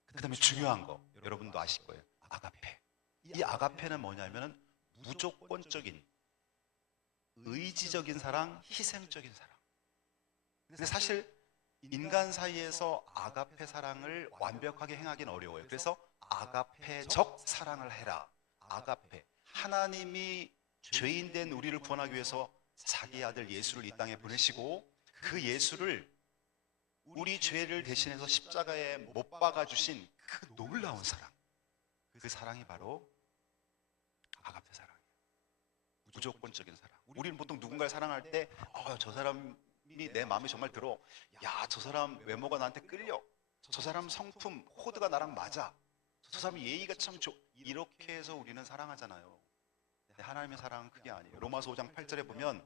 그 다음에 중요한 거 여러분도 아실 거예요. 아가페. 이 아가페는 뭐냐면은 무조건적인 의지적인 사랑, 희생적인 사랑. 근데 사실 인간 사이에서 아가페 사랑을 완벽하게 행하기는 어려워요. 그래서 아가페적 사랑을 해라. 아가페. 하나님이 죄인된 우리를 구원하기 위해서 자기 아들 예수를 이 땅에 보내시고 그 예수를 우리 죄를 대신해서 십자가에 못 박아주신 그 놀라운 사랑. 그 사랑이 바로 아가페 사랑이에요. 무조건적인 사랑. 우리는 보통 누군가를 사랑할 때 저 사람이 내 마음에 정말 들어. 야, 저 사람 외모가 나한테 끌려. 저 사람 성품, 코드가 나랑 맞아. 저 사람 예의가 참 좋아. 이렇게 해서 우리는 사랑하잖아요. 근데 하나님의 사랑은 그게 아니에요. 로마서 5장 8절에 보면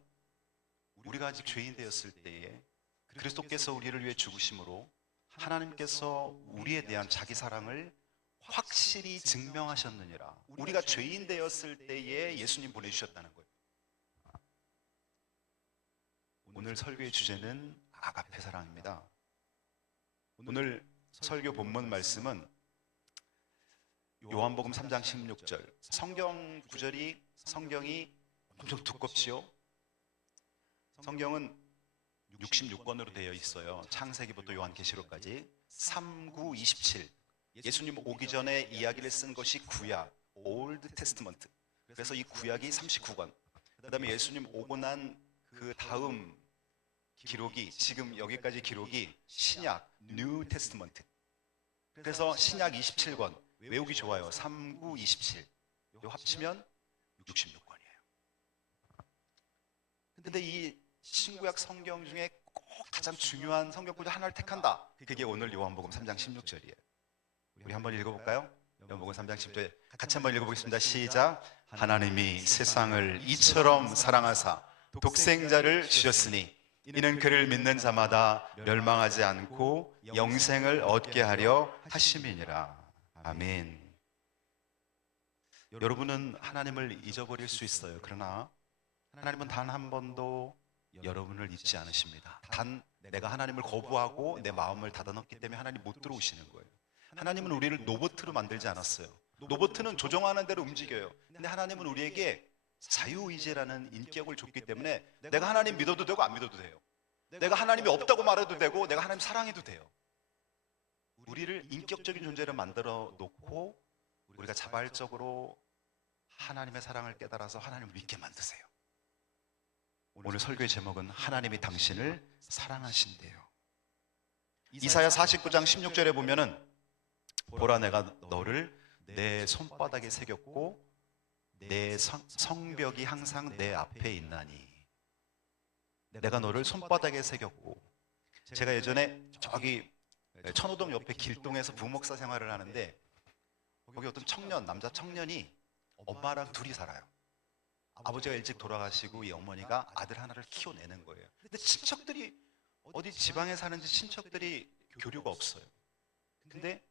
우리가 아직 죄인 되었을 때에 그리스도께서 우리를 위해 죽으심으로 하나님께서 우리에 대한 자기 사랑을 확실히 증명하셨느니라. 우리가 죄인 되었을 때에 예수님 보내주셨다는 거예요. 오늘 설교의 주제는 아가페 사랑입니다. 오늘 설교 본문 말씀은 요한복음 3장 16절. 성경 구절이 성경이 엄청 두껍지요. 성경은 66권으로 되어 있어요. 창세기부터 요한계시록까지 3, 9, 27. 예수님 오기 전에 이야기를 쓴 것이 구약, 올드 테스트먼트. 그래서 이 구약이 39권. 그 다음에 예수님 오고 난 그 다음 기록이 지금 여기까지 기록이 신약, 뉴 테스트먼트. 그래서 신약 27권. 외우기 좋아요. 3, 9, 27. 요 합치면 66권이에요. 근데 이 신구약 성경 중에 꼭 가장 중요한 성경 구절 하나를 택한다. 그게 오늘 요한복음 3장 16절이에요. 우리 한번 읽어볼까요? 요한복음 3장 10절 같이 한번 읽어보겠습니다. 시작. 하나님이 세상을 이처럼 사랑하사 독생자를 주셨으니 이는 그를 믿는 자마다 멸망하지 않고 영생을 얻게 하려 하심이니라. 아멘. 여러분은 하나님을 잊어버릴 수 있어요. 그러나 하나님은 단 한 번도 여러분을 잊지 않으십니다. 단 내가 하나님을 거부하고 내 마음을 닫아놓기 때문에 하나님 못 들어오시는 거예요. 하나님은 우리를 로봇으로 만들지 않았어요. 로봇은 조종하는 대로 움직여요. 근데 하나님은 우리에게 자유의지라는 인격을 줬기 때문에 내가 하나님 믿어도 되고 안 믿어도 돼요. 내가 하나님이 없다고 말해도 되고 내가 하나님 사랑해도 돼요. 우리를 인격적인 존재를 만들어 놓고 우리가 자발적으로 하나님의 사랑을 깨달아서 하나님을 믿게 만드세요. 오늘 설교의 제목은 하나님이 당신을 사랑하신대요. 이사야 49장 16절에 보면은 보라 내가 너를 내 손바닥에 새겼고 내 성벽이 항상 내 앞에 있나니 내가 너를 손바닥에 새겼고, 제가 예전에 저기 천호동 옆에 길동에서 부목사 생활을 하는데 거기 어떤 청년, 남자 청년이 엄마랑 둘이 살아요. 아버지가 일찍 돌아가시고 이 어머니가 아들 하나를 키워내는 거예요. 근데 친척들이 어디 지방에 사는지 친척들이 교류가 없어요. 근데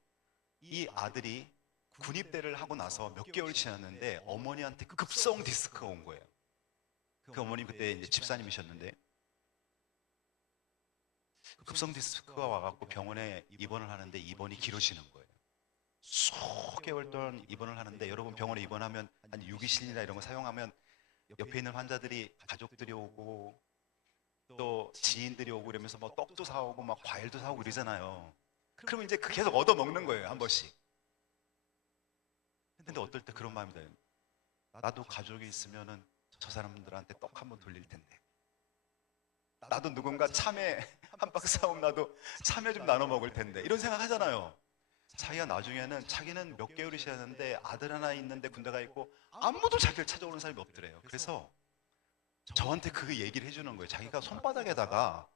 이 아들이 군입대를 하고 나서 몇 개월 지났는데 어머니한테 급성 디스크가 온 거예요. 그 어머니 그때 이제 집사님이셨는데 급성 디스크가 와갖고 병원에 입원을 하는데 입원이 길어지는 거예요. 수개월 동안 입원을 하는데, 여러분 병원에 입원하면 한 유기실이나 이런 거 사용하면 옆에 있는 환자들이, 가족들이 오고 또 지인들이 오고 이러면서 뭐 떡도 사오고 막 과일도 사오고 이러잖아요. 그러면 이제 계속 얻어 먹는 거예요, 한 번씩. 근데 어떨 때 그런 마음이 들어요. 나도 가족이 있으면은 저 사람들한테 떡 한번 돌릴 텐데, 나도 누군가 참외 한 박스 사오면 나도 참외 좀 나눠 먹을 텐데, 이런 생각 하잖아요. 자기가 나중에는, 자기는 몇 개월이 지났는데 아들 하나 있는데 군대 가 있고 아무도 자기를 찾아오는 사람이 없더래요. 그래서 저한테 그 얘기를 해주는 거예요. 자기가 손바닥에다가,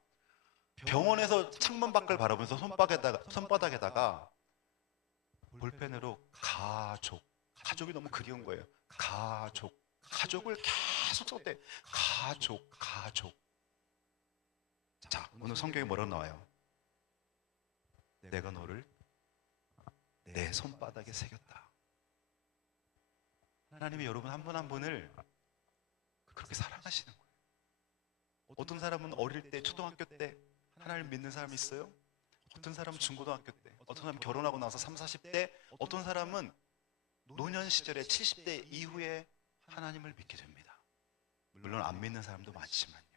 병원에서 창문 밖을 바라보면서 손바닥에다가 볼펜으로 가족이 너무 그리운 거예요. 가족을 계속 썼대. 가족. 자, 오늘 성경에 뭐라고 나와요? 내가 너를 내 손바닥에 새겼다. 하나님이 여러분 한 분 한 분을 그렇게 사랑하시는 거예요. 어떤 사람은 어릴 때, 초등학교 때 하나님을 믿는 사람이 있어요. 어떤 사람은 중고등학교 때, 어떤 사람은 결혼하고 나서 30, 40대, 어떤 사람은 노년 시절에 70대 이후에 하나님을 믿게 됩니다. 물론 안 믿는 사람도 많지만요.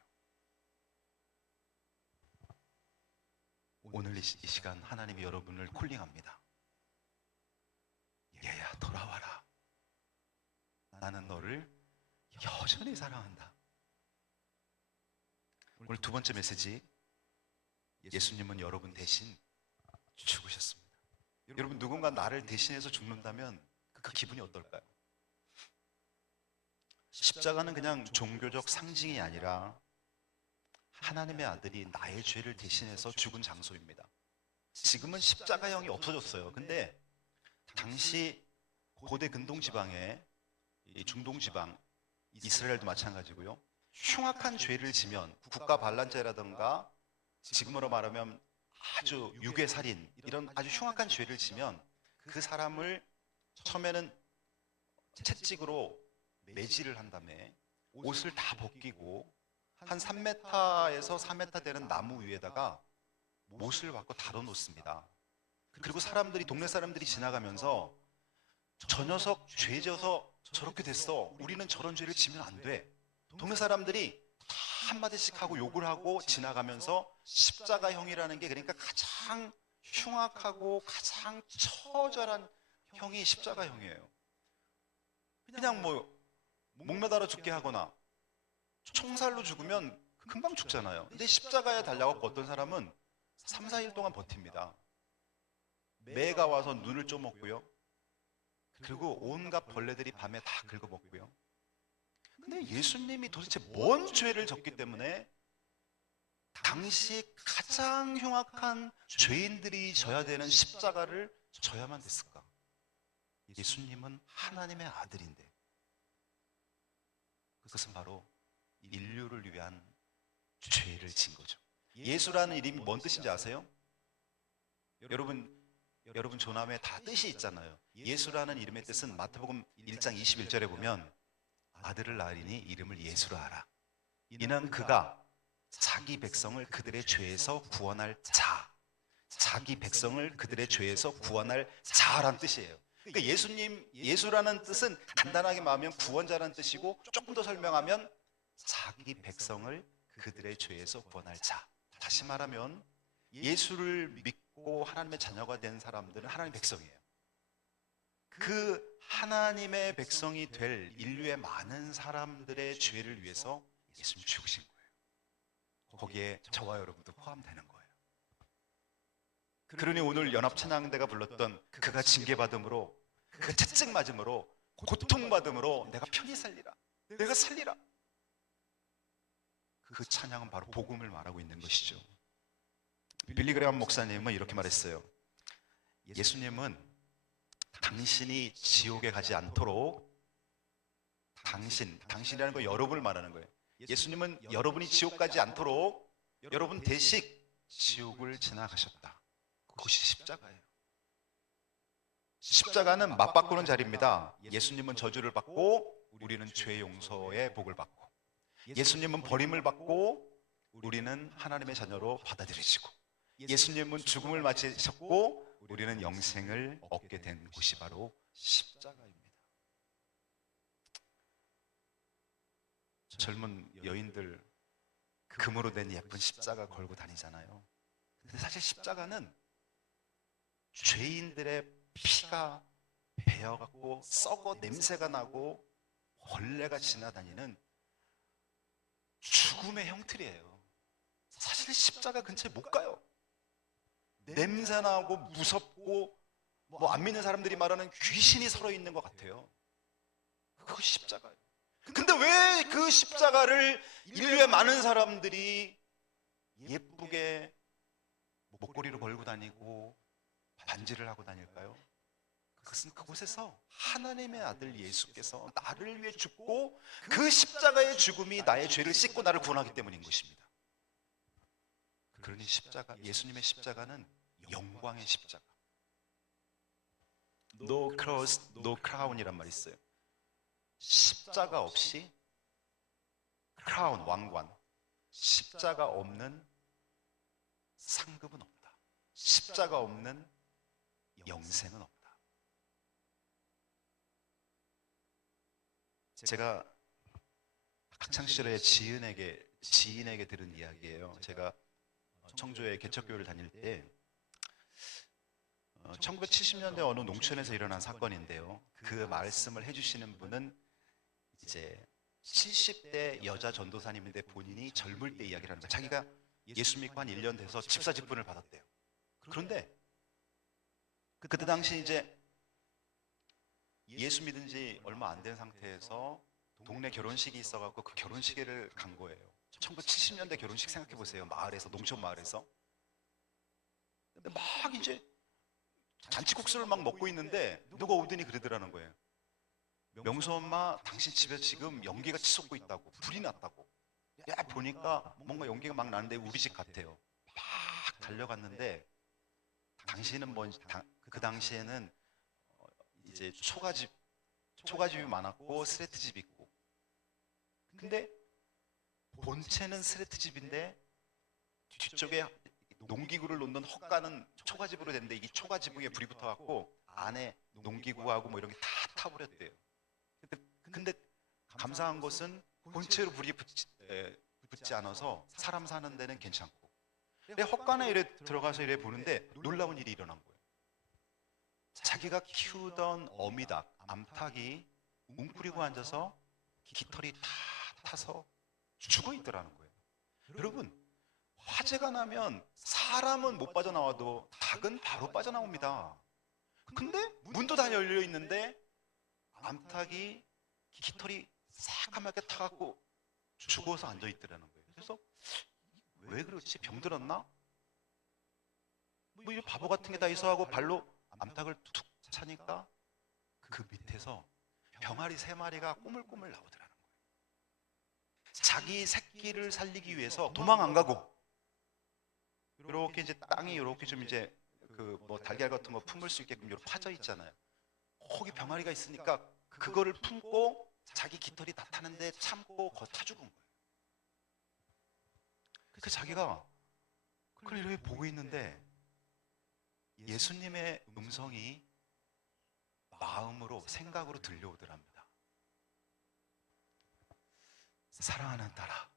오늘 이 시간 하나님이 여러분을 콜링합니다. 얘야, 돌아와라. 나는 너를 여전히 사랑한다. 오늘 두 번째 메시지, 예수님은 여러분 대신 죽으셨습니다. 여러분, 누군가 나를 대신해서 죽는다면 그 기분이 어떨까요? 십자가는 그냥 종교적 상징이 아니라 하나님의 아들이 나의 죄를 대신해서 죽은 장소입니다. 지금은 십자가형이 없어졌어요. 근데 당시 고대 근동지방에, 이 중동지방, 이스라엘도 마찬가지고요, 흉악한 죄를 지면, 국가 반란죄라든가 지금으로 말하면 아주 유괴살인, 이런 아주 흉악한 죄를 지면 그 사람을 처음에는 채찍으로 매질을 한 다음에 옷을 다 벗기고 한 3m에서 4m 되는 나무 위에다가 못을 박고 달아놓습니다. 그리고 사람들이, 동네 사람들이 지나가면서 저 녀석 죄 져서 저렇게 됐어, 우리는 저런 죄를 지면 안 돼, 동네 사람들이 다 한마디씩 하고 욕을 하고 지나가면서 십자가형이라는 게, 그러니까 가장 흉악하고 가장 처절한 형이 십자가형이에요. 그냥 뭐 목매달아 죽게 하거나 총살로 죽으면 금방 죽잖아요. 근데 십자가에 달려갖고 어떤 사람은 3, 4일 동안 버팁니다. 매가 와서 눈을 쪼먹고요, 그리고 온갖 벌레들이 밤에 다 긁어먹고요. 근데 예수님이 도대체 뭔 죄를 졌기 때문에 당시 가장 흉악한 죄인들이 져야 되는 십자가를 져야만 됐을까? 예수님은 하나님의 아들인데, 그것은 바로 인류를 위한 죄를 진 거죠. 예수라는 이름이 뭔 뜻인지 아세요? 여러분 조남에 다 뜻이 있잖아요. 예수라는 이름의 뜻은 마태복음 1장 21절에 보면 아들을 낳으리니 이름을 예수라 하라. 이는 그가 자기 백성을 그들의 죄에서 구원할 자, 자기 백성을 그들의 죄에서 구원할 자란 뜻이에요. 그러니까 예수라는 뜻은 간단하게 말하면 구원자라는 뜻이고, 조금 더 설명하면 자기 백성을 그들의 죄에서 구원할 자. 다시 말하면 예수를 믿고 하나님의 자녀가 된 사람들은 하나님의 백성이에요. 그 하나님의 백성이 될 인류의 많은 사람들의 죄를 위해서 예수님이 죽으신 거예요. 거기에 저와 여러분도 포함되는 거예요. 그러니 오늘 연합찬양대가 불렀던 그가 징계받음으로, 그가 채찍 맞음으로, 고통받음으로 내가 편히 살리라, 내가 살리라, 그 찬양은 바로 복음을 말하고 있는 것이죠. 빌리 그레엄 목사님은 이렇게 말했어요. 예수님은 당신이 지옥에 가지 않도록 당신이라는 거 여러분을 말하는 거예요. 예수님은 여러분이 지옥 가지 않도록 여러분 대신 지옥을 지나가셨다. 그것이 십자가예요. 십자가는 맞바꾸는 자리입니다. 예수님은 저주를 받고 우리는 죄 용서의 복을 받고, 예수님은 버림을 받고 우리는 하나님의 자녀로 받아들여지고, 예수님은 죽음을 맞이하셨고 우리는 영생을 얻게 된 곳이 바로 십자가입니다. 젊은 여인들 금으로 된 예쁜 십자가 걸고 다니잖아요. 근데 사실 십자가는 죄인들의 피가 배어갖고 썩어 냄새가 나고 벌레가 지나다니는 죽음의 형틀이에요. 사실 십자가 근처에 못 가요. 냄새나고 무섭고 뭐 안 믿는 사람들이 말하는 귀신이 서러 있는 것 같아요. 그것이 십자가예요. 근데 왜 그 십자가를 인류의 많은 사람들이 예쁘게 목걸이로 걸고 다니고 반지를 하고 다닐까요? 그것은 그곳에서 하나님의 아들 예수께서 나를 위해 죽고 그 십자가의 죽음이 나의 죄를 씻고 나를 구원하기 때문인 것입니다. 그러니 십자가, 예수님의 십자가는 영광의 십자가. No cross, no crown이란 말이 있어요. 십자가 없이 크라운, 왕관, 십자가 없는 상급은 없다. 십자가 없는 영생은 없다. 제가 학창시절에 지인에게 들은 이야기예요. 제가 청주에 개척교회를 다닐 때 1970년대 어느 농촌에서 일어난 사건인데요. 그 말씀을 해주시는 분은 이제 70대 여자 전도사님인데 본인이 젊을 때 이야기를 하는 거예요. 자기가 예수 믿고 한 1년 돼서 집사 직분을 받았대요. 그런데 그때 당시 이제 예수 믿은 지 얼마 안 된 상태에서 동네 결혼식이 있어갖고 그 결혼식에를 간 거예요. 1970년대 결혼식 생각해 보세요. 마을에서, 농촌 마을에서. 근데 막 이제 잔치국수를 막 먹고 있는데 누가 오더니 그러더라는 거예요. 명수 엄마, 당신 집에 지금 연기가 치솟고 있다고, 불이 났다고. 야, 보니까 뭔가 연기가 막 나는데 우리 집 같아요. 막 달려갔는데 당신은 그 당시에는 이제 초가집이 많았고 스레트집이 있고, 근데 본체는 스레트집인데 뒤쪽에 농기구를 놓는 헛간은 초가집으로 됐는데 이게 초가지붕에 불이 붙어갖고 안에 농기구하고 뭐 이런 게 다 타버렸대요. 근데 감사한 것은 본체로 불이 붙지 않아서 사람 사는 데는 괜찮고, 헛간에 이래 들어가서 이래 보는데 놀라운 일이 일어난 거예요. 자기가 키우던 어미닭, 암탉이 웅크리고 앉아서 깃털이 다 타서 죽어 있더라는 거예요. 여러분, 화재가 나면 사람은 못 빠져나와도 닭은 바로 빠져나옵니다. 근데 문도 다 열려 있는데 암탉이 깃털이 새까맣게 타갖고 죽어서 앉아 있더라는 거예요. 그래서 왜 그렇지? 병들었나? 뭐 이런 바보 같은 게 다 있어 하고 발로 암탉을 툭 차니까 그 밑에서 병아리 3마리가 꼬물꼬물 나오더라는 거예요. 자기 새끼를 살리기 위해서 도망 안 가고 이렇게 이제 땅이 이렇게 좀 이제 그 뭐 달걀 같은 거 품을 수 있게끔 이렇게 파져 있잖아요. 거기 병아리가 있으니까 그거를 품고 자기 깃털이 다 타는데 참고 타 죽은 거예요. 그 자기가 그걸 이렇게 보고 있는데 예수님의 음성이 마음으로, 생각으로 들려오더랍니다. 사랑하는 딸아,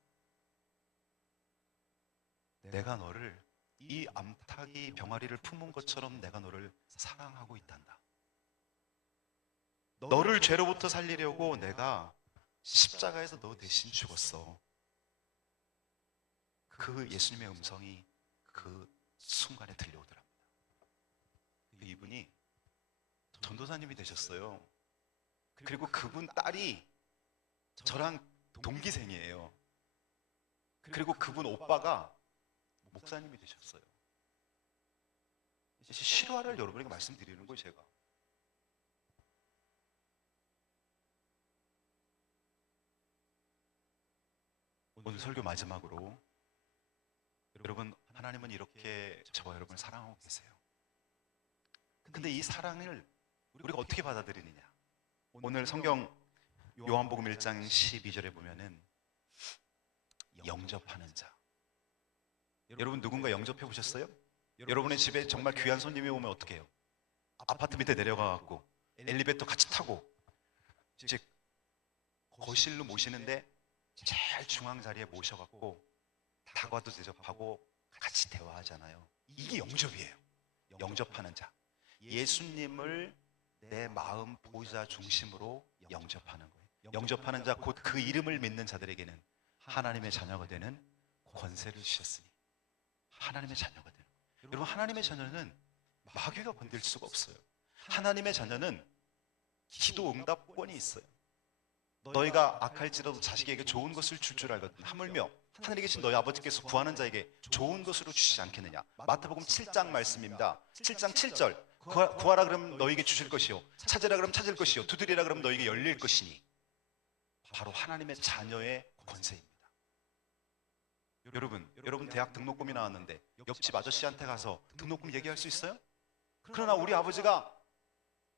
내가 너를 이 암탉이 병아리를 품은 것처럼 내가 너를 사랑하고 있단다. 너를 죄로부터 살리려고 내가 십자가에서 너 대신 죽었어. 그 예수님의 음성이 그 순간에 들려오더랍니다. 이분이 전도사님이 되셨어요. 그리고 그분 딸이 저랑 동기생이에요. 그리고 그분 오빠가 목사님이 되셨어요. 이제 실화를 여러분에게 말씀드리는 거예요, 제가. 오늘 설교 마지막으로 여러분, 하나님은 이렇게 저와 여러분을 사랑하고 계세요. 근데 이 사랑을 우리가 어떻게 받아들이느냐? 오늘 성경 요한복음 1장 12절에 보면은 영접하는 자. 여러분 누군가 영접해 보셨어요? 여러분의 집에 정말 귀한 손님이 오면 어떻게 해요? 아파트 밑에 내려가 갖고 엘리베이터 같이 타고 이제 거실로 모시는데 제일 중앙 자리에 모셔 갖고 다과도 대접하고 같이 대화하잖아요. 이게 영접이에요. 영접하는 자. 예수님을 내 마음 보좌 중심으로 영접하는 거예요. 영접하는 자, 곧 그 이름을 믿는 자들에게는 하나님의 자녀가 되는 권세를 주셨으니 하나님의 자녀가 되는 거예요. 여러분, 하나님의 자녀는 마귀가 건들 수가 없어요. 하나님의 자녀는 기도 응답권이 있어요. 너희가 악할지라도 자식에게 좋은 것을 줄 알거든. 하물며 하늘에 계신 너희 아버지께서 구하는 자에게 좋은 것으로 주시지 않겠느냐. 마태복음 7장 말씀입니다. 7장 7절. 구하라 그러면 너희에게 주실 것이요, 찾으라 그러면 찾을 것이요, 두드리라 그러면 너희에게 열릴 것이니. 바로 하나님의 자녀의 권세입니다. 여러분 대학 등록금이 나왔는데 옆집 아저씨한테 가서 등록금 얘기할 수 있어요? 그러나 우리 아버지가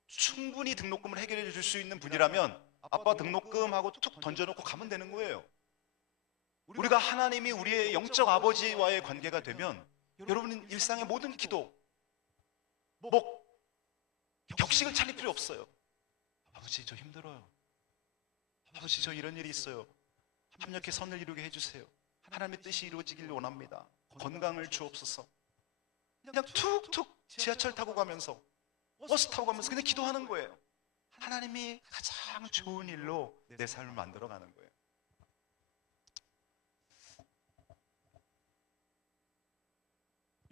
충분히 등록금을 해결해 줄 수 있는 분이라면 아빠 등록금하고 툭 던져놓고 가면 되는 거예요. 우리가 하나님이 우리의 영적 아버지와의 관계가 되면 여러분은 일상의 모든 기도, 격식을 차릴 필요 없어요. 아버지 저 힘들어요. 아버지 저 이런 일이 있어요. 합력해 선을 이루게 해주세요. 하나님의 뜻이 이루어지길 원합니다. 건강을 주옵소서. 그냥 툭툭 지하철 타고 가면서, 버스 타고 가면서 그냥 기도하는 거예요. 하나님이 가장 좋은 일로 내 삶을 만들어가는 거예요.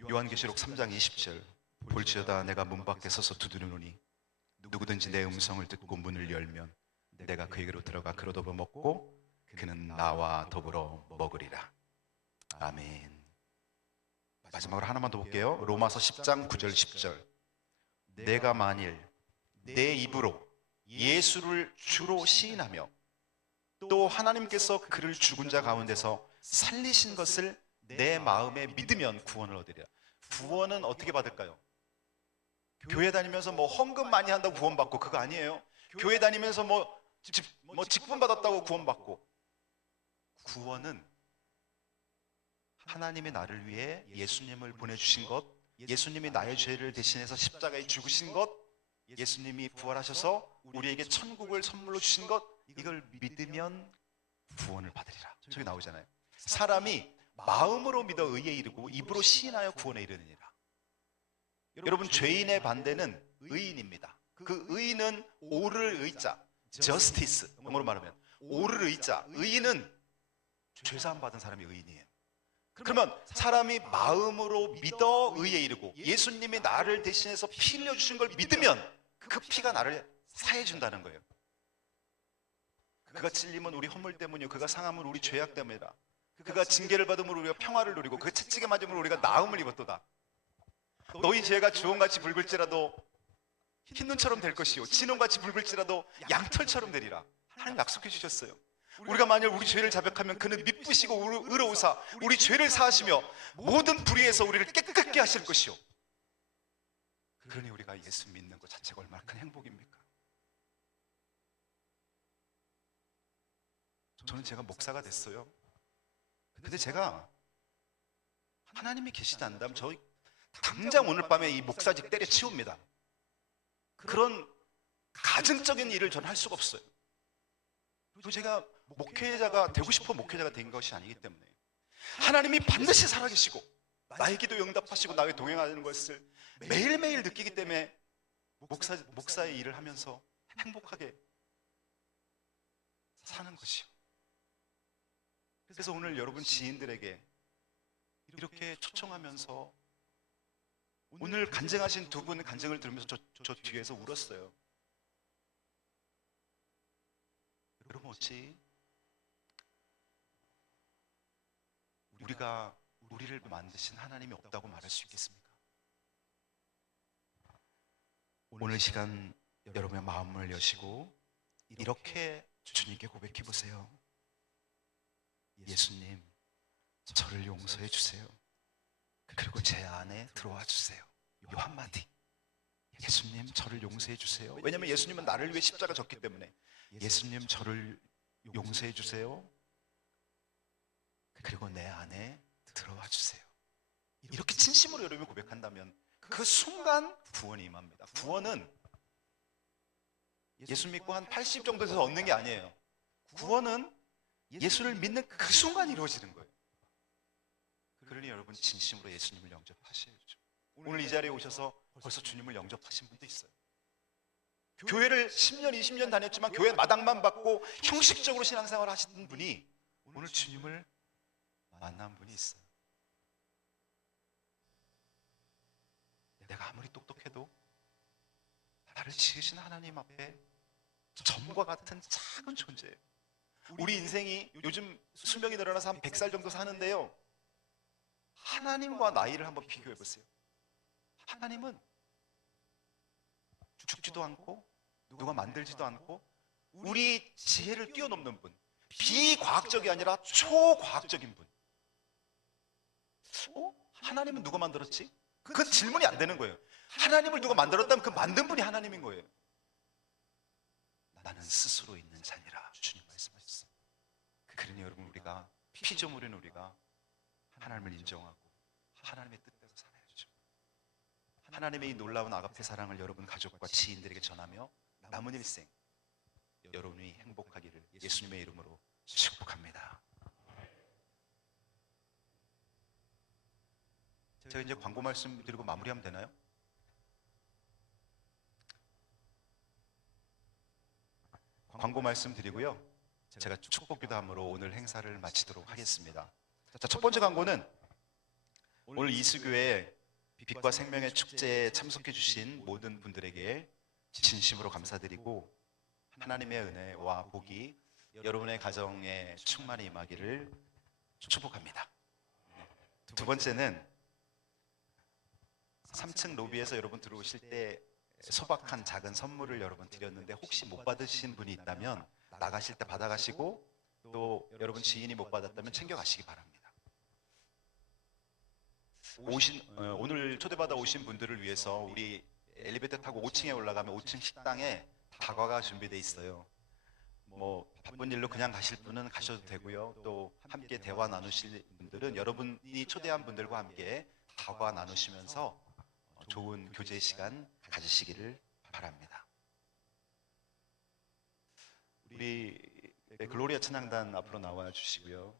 요한계시록 3장 20절. 볼지어다 내가 문 밖에 서서 두드리노니 누구든지 내 음성을 듣고 문을 열면 내가 그에게로 들어가 그로 더불어 먹고 그는 나와 더불어 먹으리라. 아멘. 마지막으로 하나만 더 볼게요. 로마서 10장 9절 10절. 내가 만일 내 입으로 예수를 주로 시인하며 또 하나님께서 그를 죽은 자 가운데서 살리신 것을 내 마음에 믿으면 구원을 얻으리라. 구원은 어떻게 받을까요? 교회 다니면서 헌금 많이 한다고 구원받고, 그거 아니에요. 교회 다니면서 직분 받았다고 구원받고. 구원은 하나님이 나를 위해 예수님을 보내주신 것, 예수님이 나의 죄를 대신해서 십자가에 죽으신 것, 예수님이 부활하셔서 우리에게 천국을 선물로 주신 것, 이걸 믿으면 구원을 받으리라. 저기 나오잖아요. 사람이 마음으로 믿어 의에 이르고 입으로 시인하여 구원에 이르느니라. 여러분, 죄인의 반대는 의인입니다. 그 의인은 옳을 의자, justice, 영어로 말하면 옳을 의자. 의인은 죄사함 받은 사람이 의인이에요. 그러면 사람이 마음으로 믿어 의에 이르고 예수님이 나를 대신해서 피 흘려주신 걸 믿으면 그 피가 나를 사해 준다는 거예요. 그가 찔림은 우리 허물 때문이요, 그가 상함은 우리 죄악 때문이라. 그가 징계를 받음으로 우리가 평화를 누리고 그가 채찍에 맞음으로 우리가 나음을 입었도다. 너희 죄가 주홍같이 붉을지라도 흰눈처럼 될 것이요 진홍같이 붉을지라도 양털처럼 되리라. 하나님 약속해 주셨어요. 우리가 만약 우리 죄를 자백하면 그는 미쁘시고 의로우사 우리 죄를 사하시며 모든 불의에서 우리를 깨끗게 하실 것이요. 그러니 우리가 예수 믿는 것 자체가 얼마나 큰 행복입니까? 저는 제가 목사가 됐어요. 근데 제가 하나님이 계시지 않다면 저희 당장 오늘 밤에 이 목사직 때려치웁니다. 그런 가증적인 일을 저는 할 수가 없어요. 또 제가 목회자가 되고 싶어 목회자가 된 것이 아니기 때문에 하나님이 반드시 살아계시고 나의 기도 응답하시고 나와 동행하는 것을 매일매일 느끼기 때문에 목사의 일을 하면서 행복하게 사는 것이요. 그래서 오늘 여러분 지인들에게 이렇게 초청하면서 오늘 간증하신 두 분 간증을 들으면서 저 뒤에서 울었어요. 여러분 어찌 우리가 우리를 만드신 하나님이 없다고 말할 수 있겠습니까? 오늘 시간 여러분의 마음을 여시고 이렇게 주님께 고백해 보세요. 예수님, 저를 용서해 주세요. 그리고 제 안에 들어와 주세요. 요 한마디. 예수님, 저를 용서해 주세요. 왜냐하면 예수님은 나를 위해 십자가 졌기 때문에. 예수님, 저를 용서해 주세요. 그리고 내 안에 들어와 주세요. 이렇게 진심으로 여러분이 고백한다면 그 순간 구원이 임합니다. 구원은 예수 믿고 한 80 정도 돼서 얻는 게 아니에요. 구원은 예수를 믿는 그 순간 이루어지는 거예요. 그러니 여러분 진심으로 예수님을 영접하셔야죠. 오늘 이 자리에 오셔서 벌써 주님을 영접하신 분도 있어요. 교회를 10년, 20년 다녔지만 교회 마당만 받고 형식적으로 신앙생활을 하시는 분이 오늘 주님을 만난 분이 있어요. 내가 아무리 똑똑해도 나를 지으신 하나님 앞에 점과 같은 작은 존재예요. 우리 인생이 요즘 수명이 늘어나서 한 100살 정도 사는데요, 하나님과 나이를 한번 비교해 보세요. 하나님은 죽지도 않고 누가 만들지도 않고 우리 지혜를 뛰어넘는 분, 비과학적이 아니라 초과학적인 분. 하나님은 누가 만들었지? 그 질문이 안 되는 거예요. 하나님을 누가 만들었다면 그 만든 분이 하나님인 거예요. 나는 스스로 있는 자니라 주님 말씀하셨어요. 그러니 여러분, 우리가 피조물인 우리가 하나님을 인정하고 하나님의 뜻대로 살아야죠. 하나님의 이 놀라운 아가페 사랑을 여러분 가족과 지인들에게 전하며 남은 일생 여러분이 행복하기를 예수님의 이름으로 축복합니다. 제가 이제 광고 말씀 드리고 마무리하면 되나요? 광고 말씀 드리고요, 제가 축복 기도함으로 오늘 행사를 마치도록 하겠습니다. 자, 첫 번째 광고는 오늘 이수교회 빛과 생명의 축제에 참석해 주신 모든 분들에게 진심으로 감사드리고 하나님의 은혜와 복이 여러분의 가정에 충만히 임하기를 축복합니다. 두 번째는 3층 로비에서 여러분 들어오실 때 소박한 작은 선물을 여러분 드렸는데 혹시 못 받으신 분이 있다면 나가실 때 받아가시고 또 여러분 지인이 못 받았다면 챙겨가시기 바랍니다. 오늘 초대받아 오신 분들을 위해서 우리 엘리베이터 타고 5층에 올라가면 5층 식당에 다과가 준비되어 있어요. 뭐 바쁜 일로 그냥 가실 분은 가셔도 되고요, 또 함께 대화 나누실 분들은 여러분이 초대한 분들과 함께 다과 나누시면서 좋은 교제 시간 가지시기를 바랍니다. 우리 글로리아 찬양단 앞으로 나와 주시고요,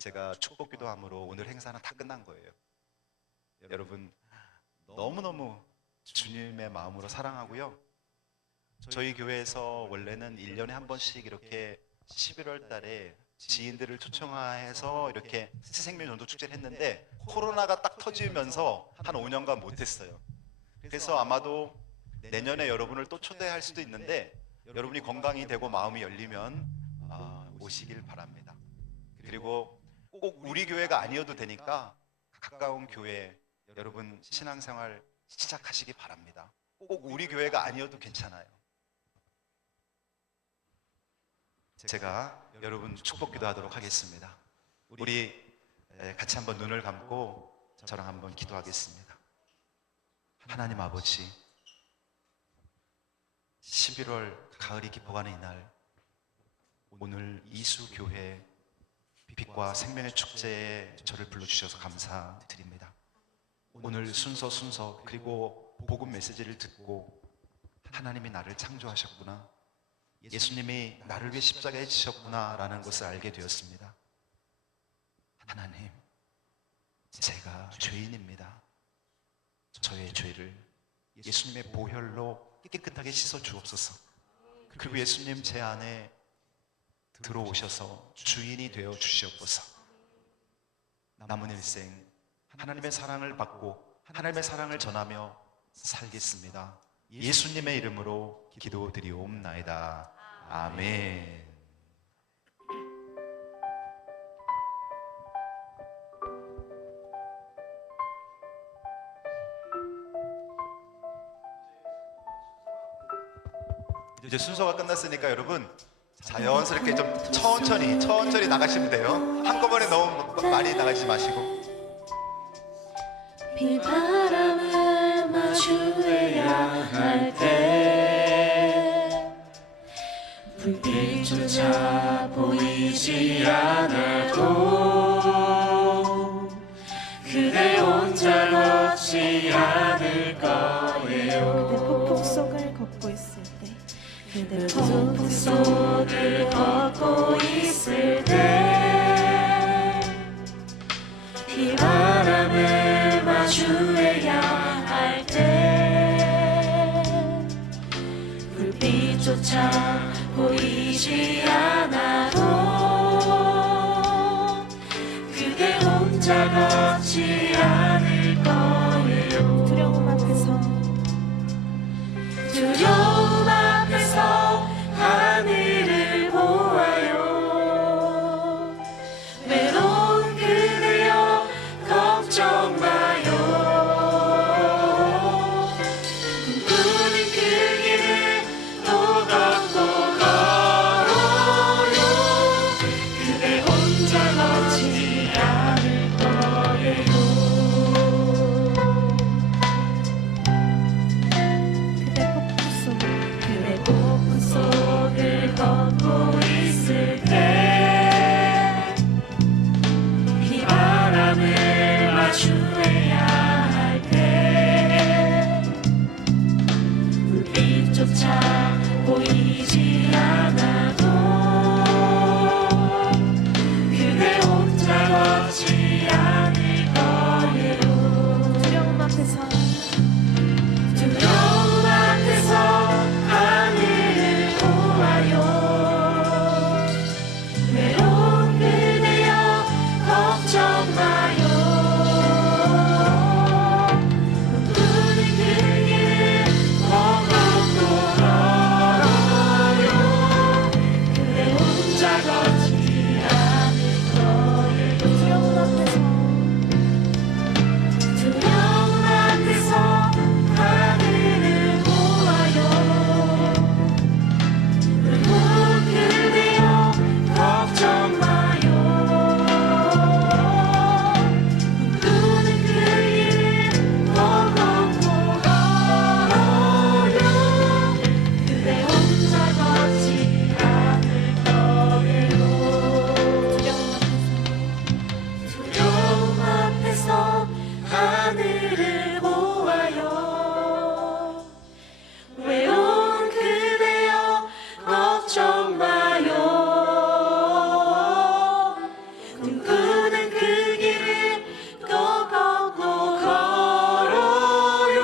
제가 축복 기도함으로 오늘 행사는 다 끝난 거예요. 여러분 너무너무 주님의 마음으로 사랑하고요, 저희 교회에서 원래는 1년에 한 번씩 이렇게 11월 달에 지인들을 초청해서 이렇게 새생명 전도 축제를 했는데 코로나가 딱 터지면서 한 5년간 못했어요. 그래서 아마도 내년에 여러분을 또 초대할 수도 있는데 여러분이 건강이 되고 마음이 열리면 오시길 바랍니다. 그리고 꼭 우리 교회가 아니어도 되니까 가까운 교회 여러분 신앙생활 시작하시기 바랍니다. 꼭 우리 교회가 아니어도 괜찮아요. 제가 여러분 축복 기도하도록 하겠습니다. 우리 같이 한번 눈을 감고 저랑 한번 기도하겠습니다. 하나님 아버지, 11월 가을이 깊어가는 이날, 오늘 이수교회 빛과 생명의 축제에 저를 불러주셔서 감사드립니다. 오늘 순서 그리고 복음 메시지를 듣고 하나님이 나를 창조하셨구나, 예수님이 나를 위해 십자가에 지셨구나 라는 것을 알게 되었습니다. 하나님, 제가 죄인입니다. 저의 죄를 예수님의 보혈로 깨끗하게 씻어 주옵소서. 그리고 예수님 제 안에 들어오셔서 주인이 되어 주시옵소서. 남은 일생 하나님의 사랑을 받고 하나님의 사랑을 전하며 살겠습니다. 예수님의 이름으로 기도드리옵나이다. 아멘. 이제 순서가 끝났으니까 여러분 자연스럽게 좀 천천히 나가시면 돼요. 한꺼번에 너무 많이 나가지 마시고. 비바람을 마주해야 할 때 불빛조차 보이지 않아도 그대 혼자 걷지 않을 거예요. 그대 폭풍 속을 걷고 있을 때 그대 폭풍 속을 걷고 있을 때 비바람을 마주해야 할 때 불빛조차 보이지 않아도 그대 혼자 걷지 않을 거예요. 두려움 앞에서 두려움 앞에서 하늘을 보아요. 외로운 그대여 걱정 마요. 꿈꾸는 그 길을 또 걷고 걸어요. 그대 혼자 걷지 않을 거예요. 그대 폭풍 속을 걷고 있을 때 비바람을 마주해야 할 때 불빛조차 보이지 않아도 그대 혼자 걷지 않을 거예요. 두려움 앞에서 두려움 앞에서 하늘을 보아요. 외로운 그대여 걱정 마요. 꿈꾸는 그 길을 꼭 걷고 걸어요. 그대 혼자 걷지 않을 거예요. 두려움 앞에서 두려움 앞에서 하늘을 보아요. 외로운 그대여 걱정 마요. 꿈꾸는 그 길을 꼭 걷고 걸어요. 그대 혼자 걷지 않을 거예요. 두려움 앞에서 하늘을 보아요. 외로운 그대여 걱정 마요. 꿈꾸는 그 길을 꼭 걷고 걸어요.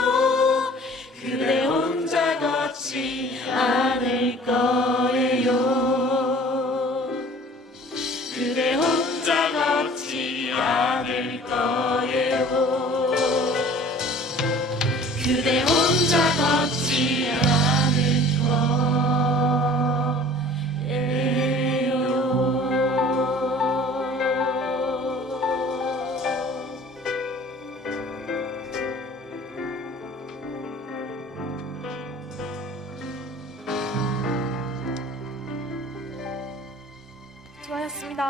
그대 혼자 걷지 않을 거예요. 그대 혼자 걷지 않을 거예요. 그대 혼자 걷지 않을 수고하셨습니다.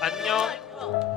안녕.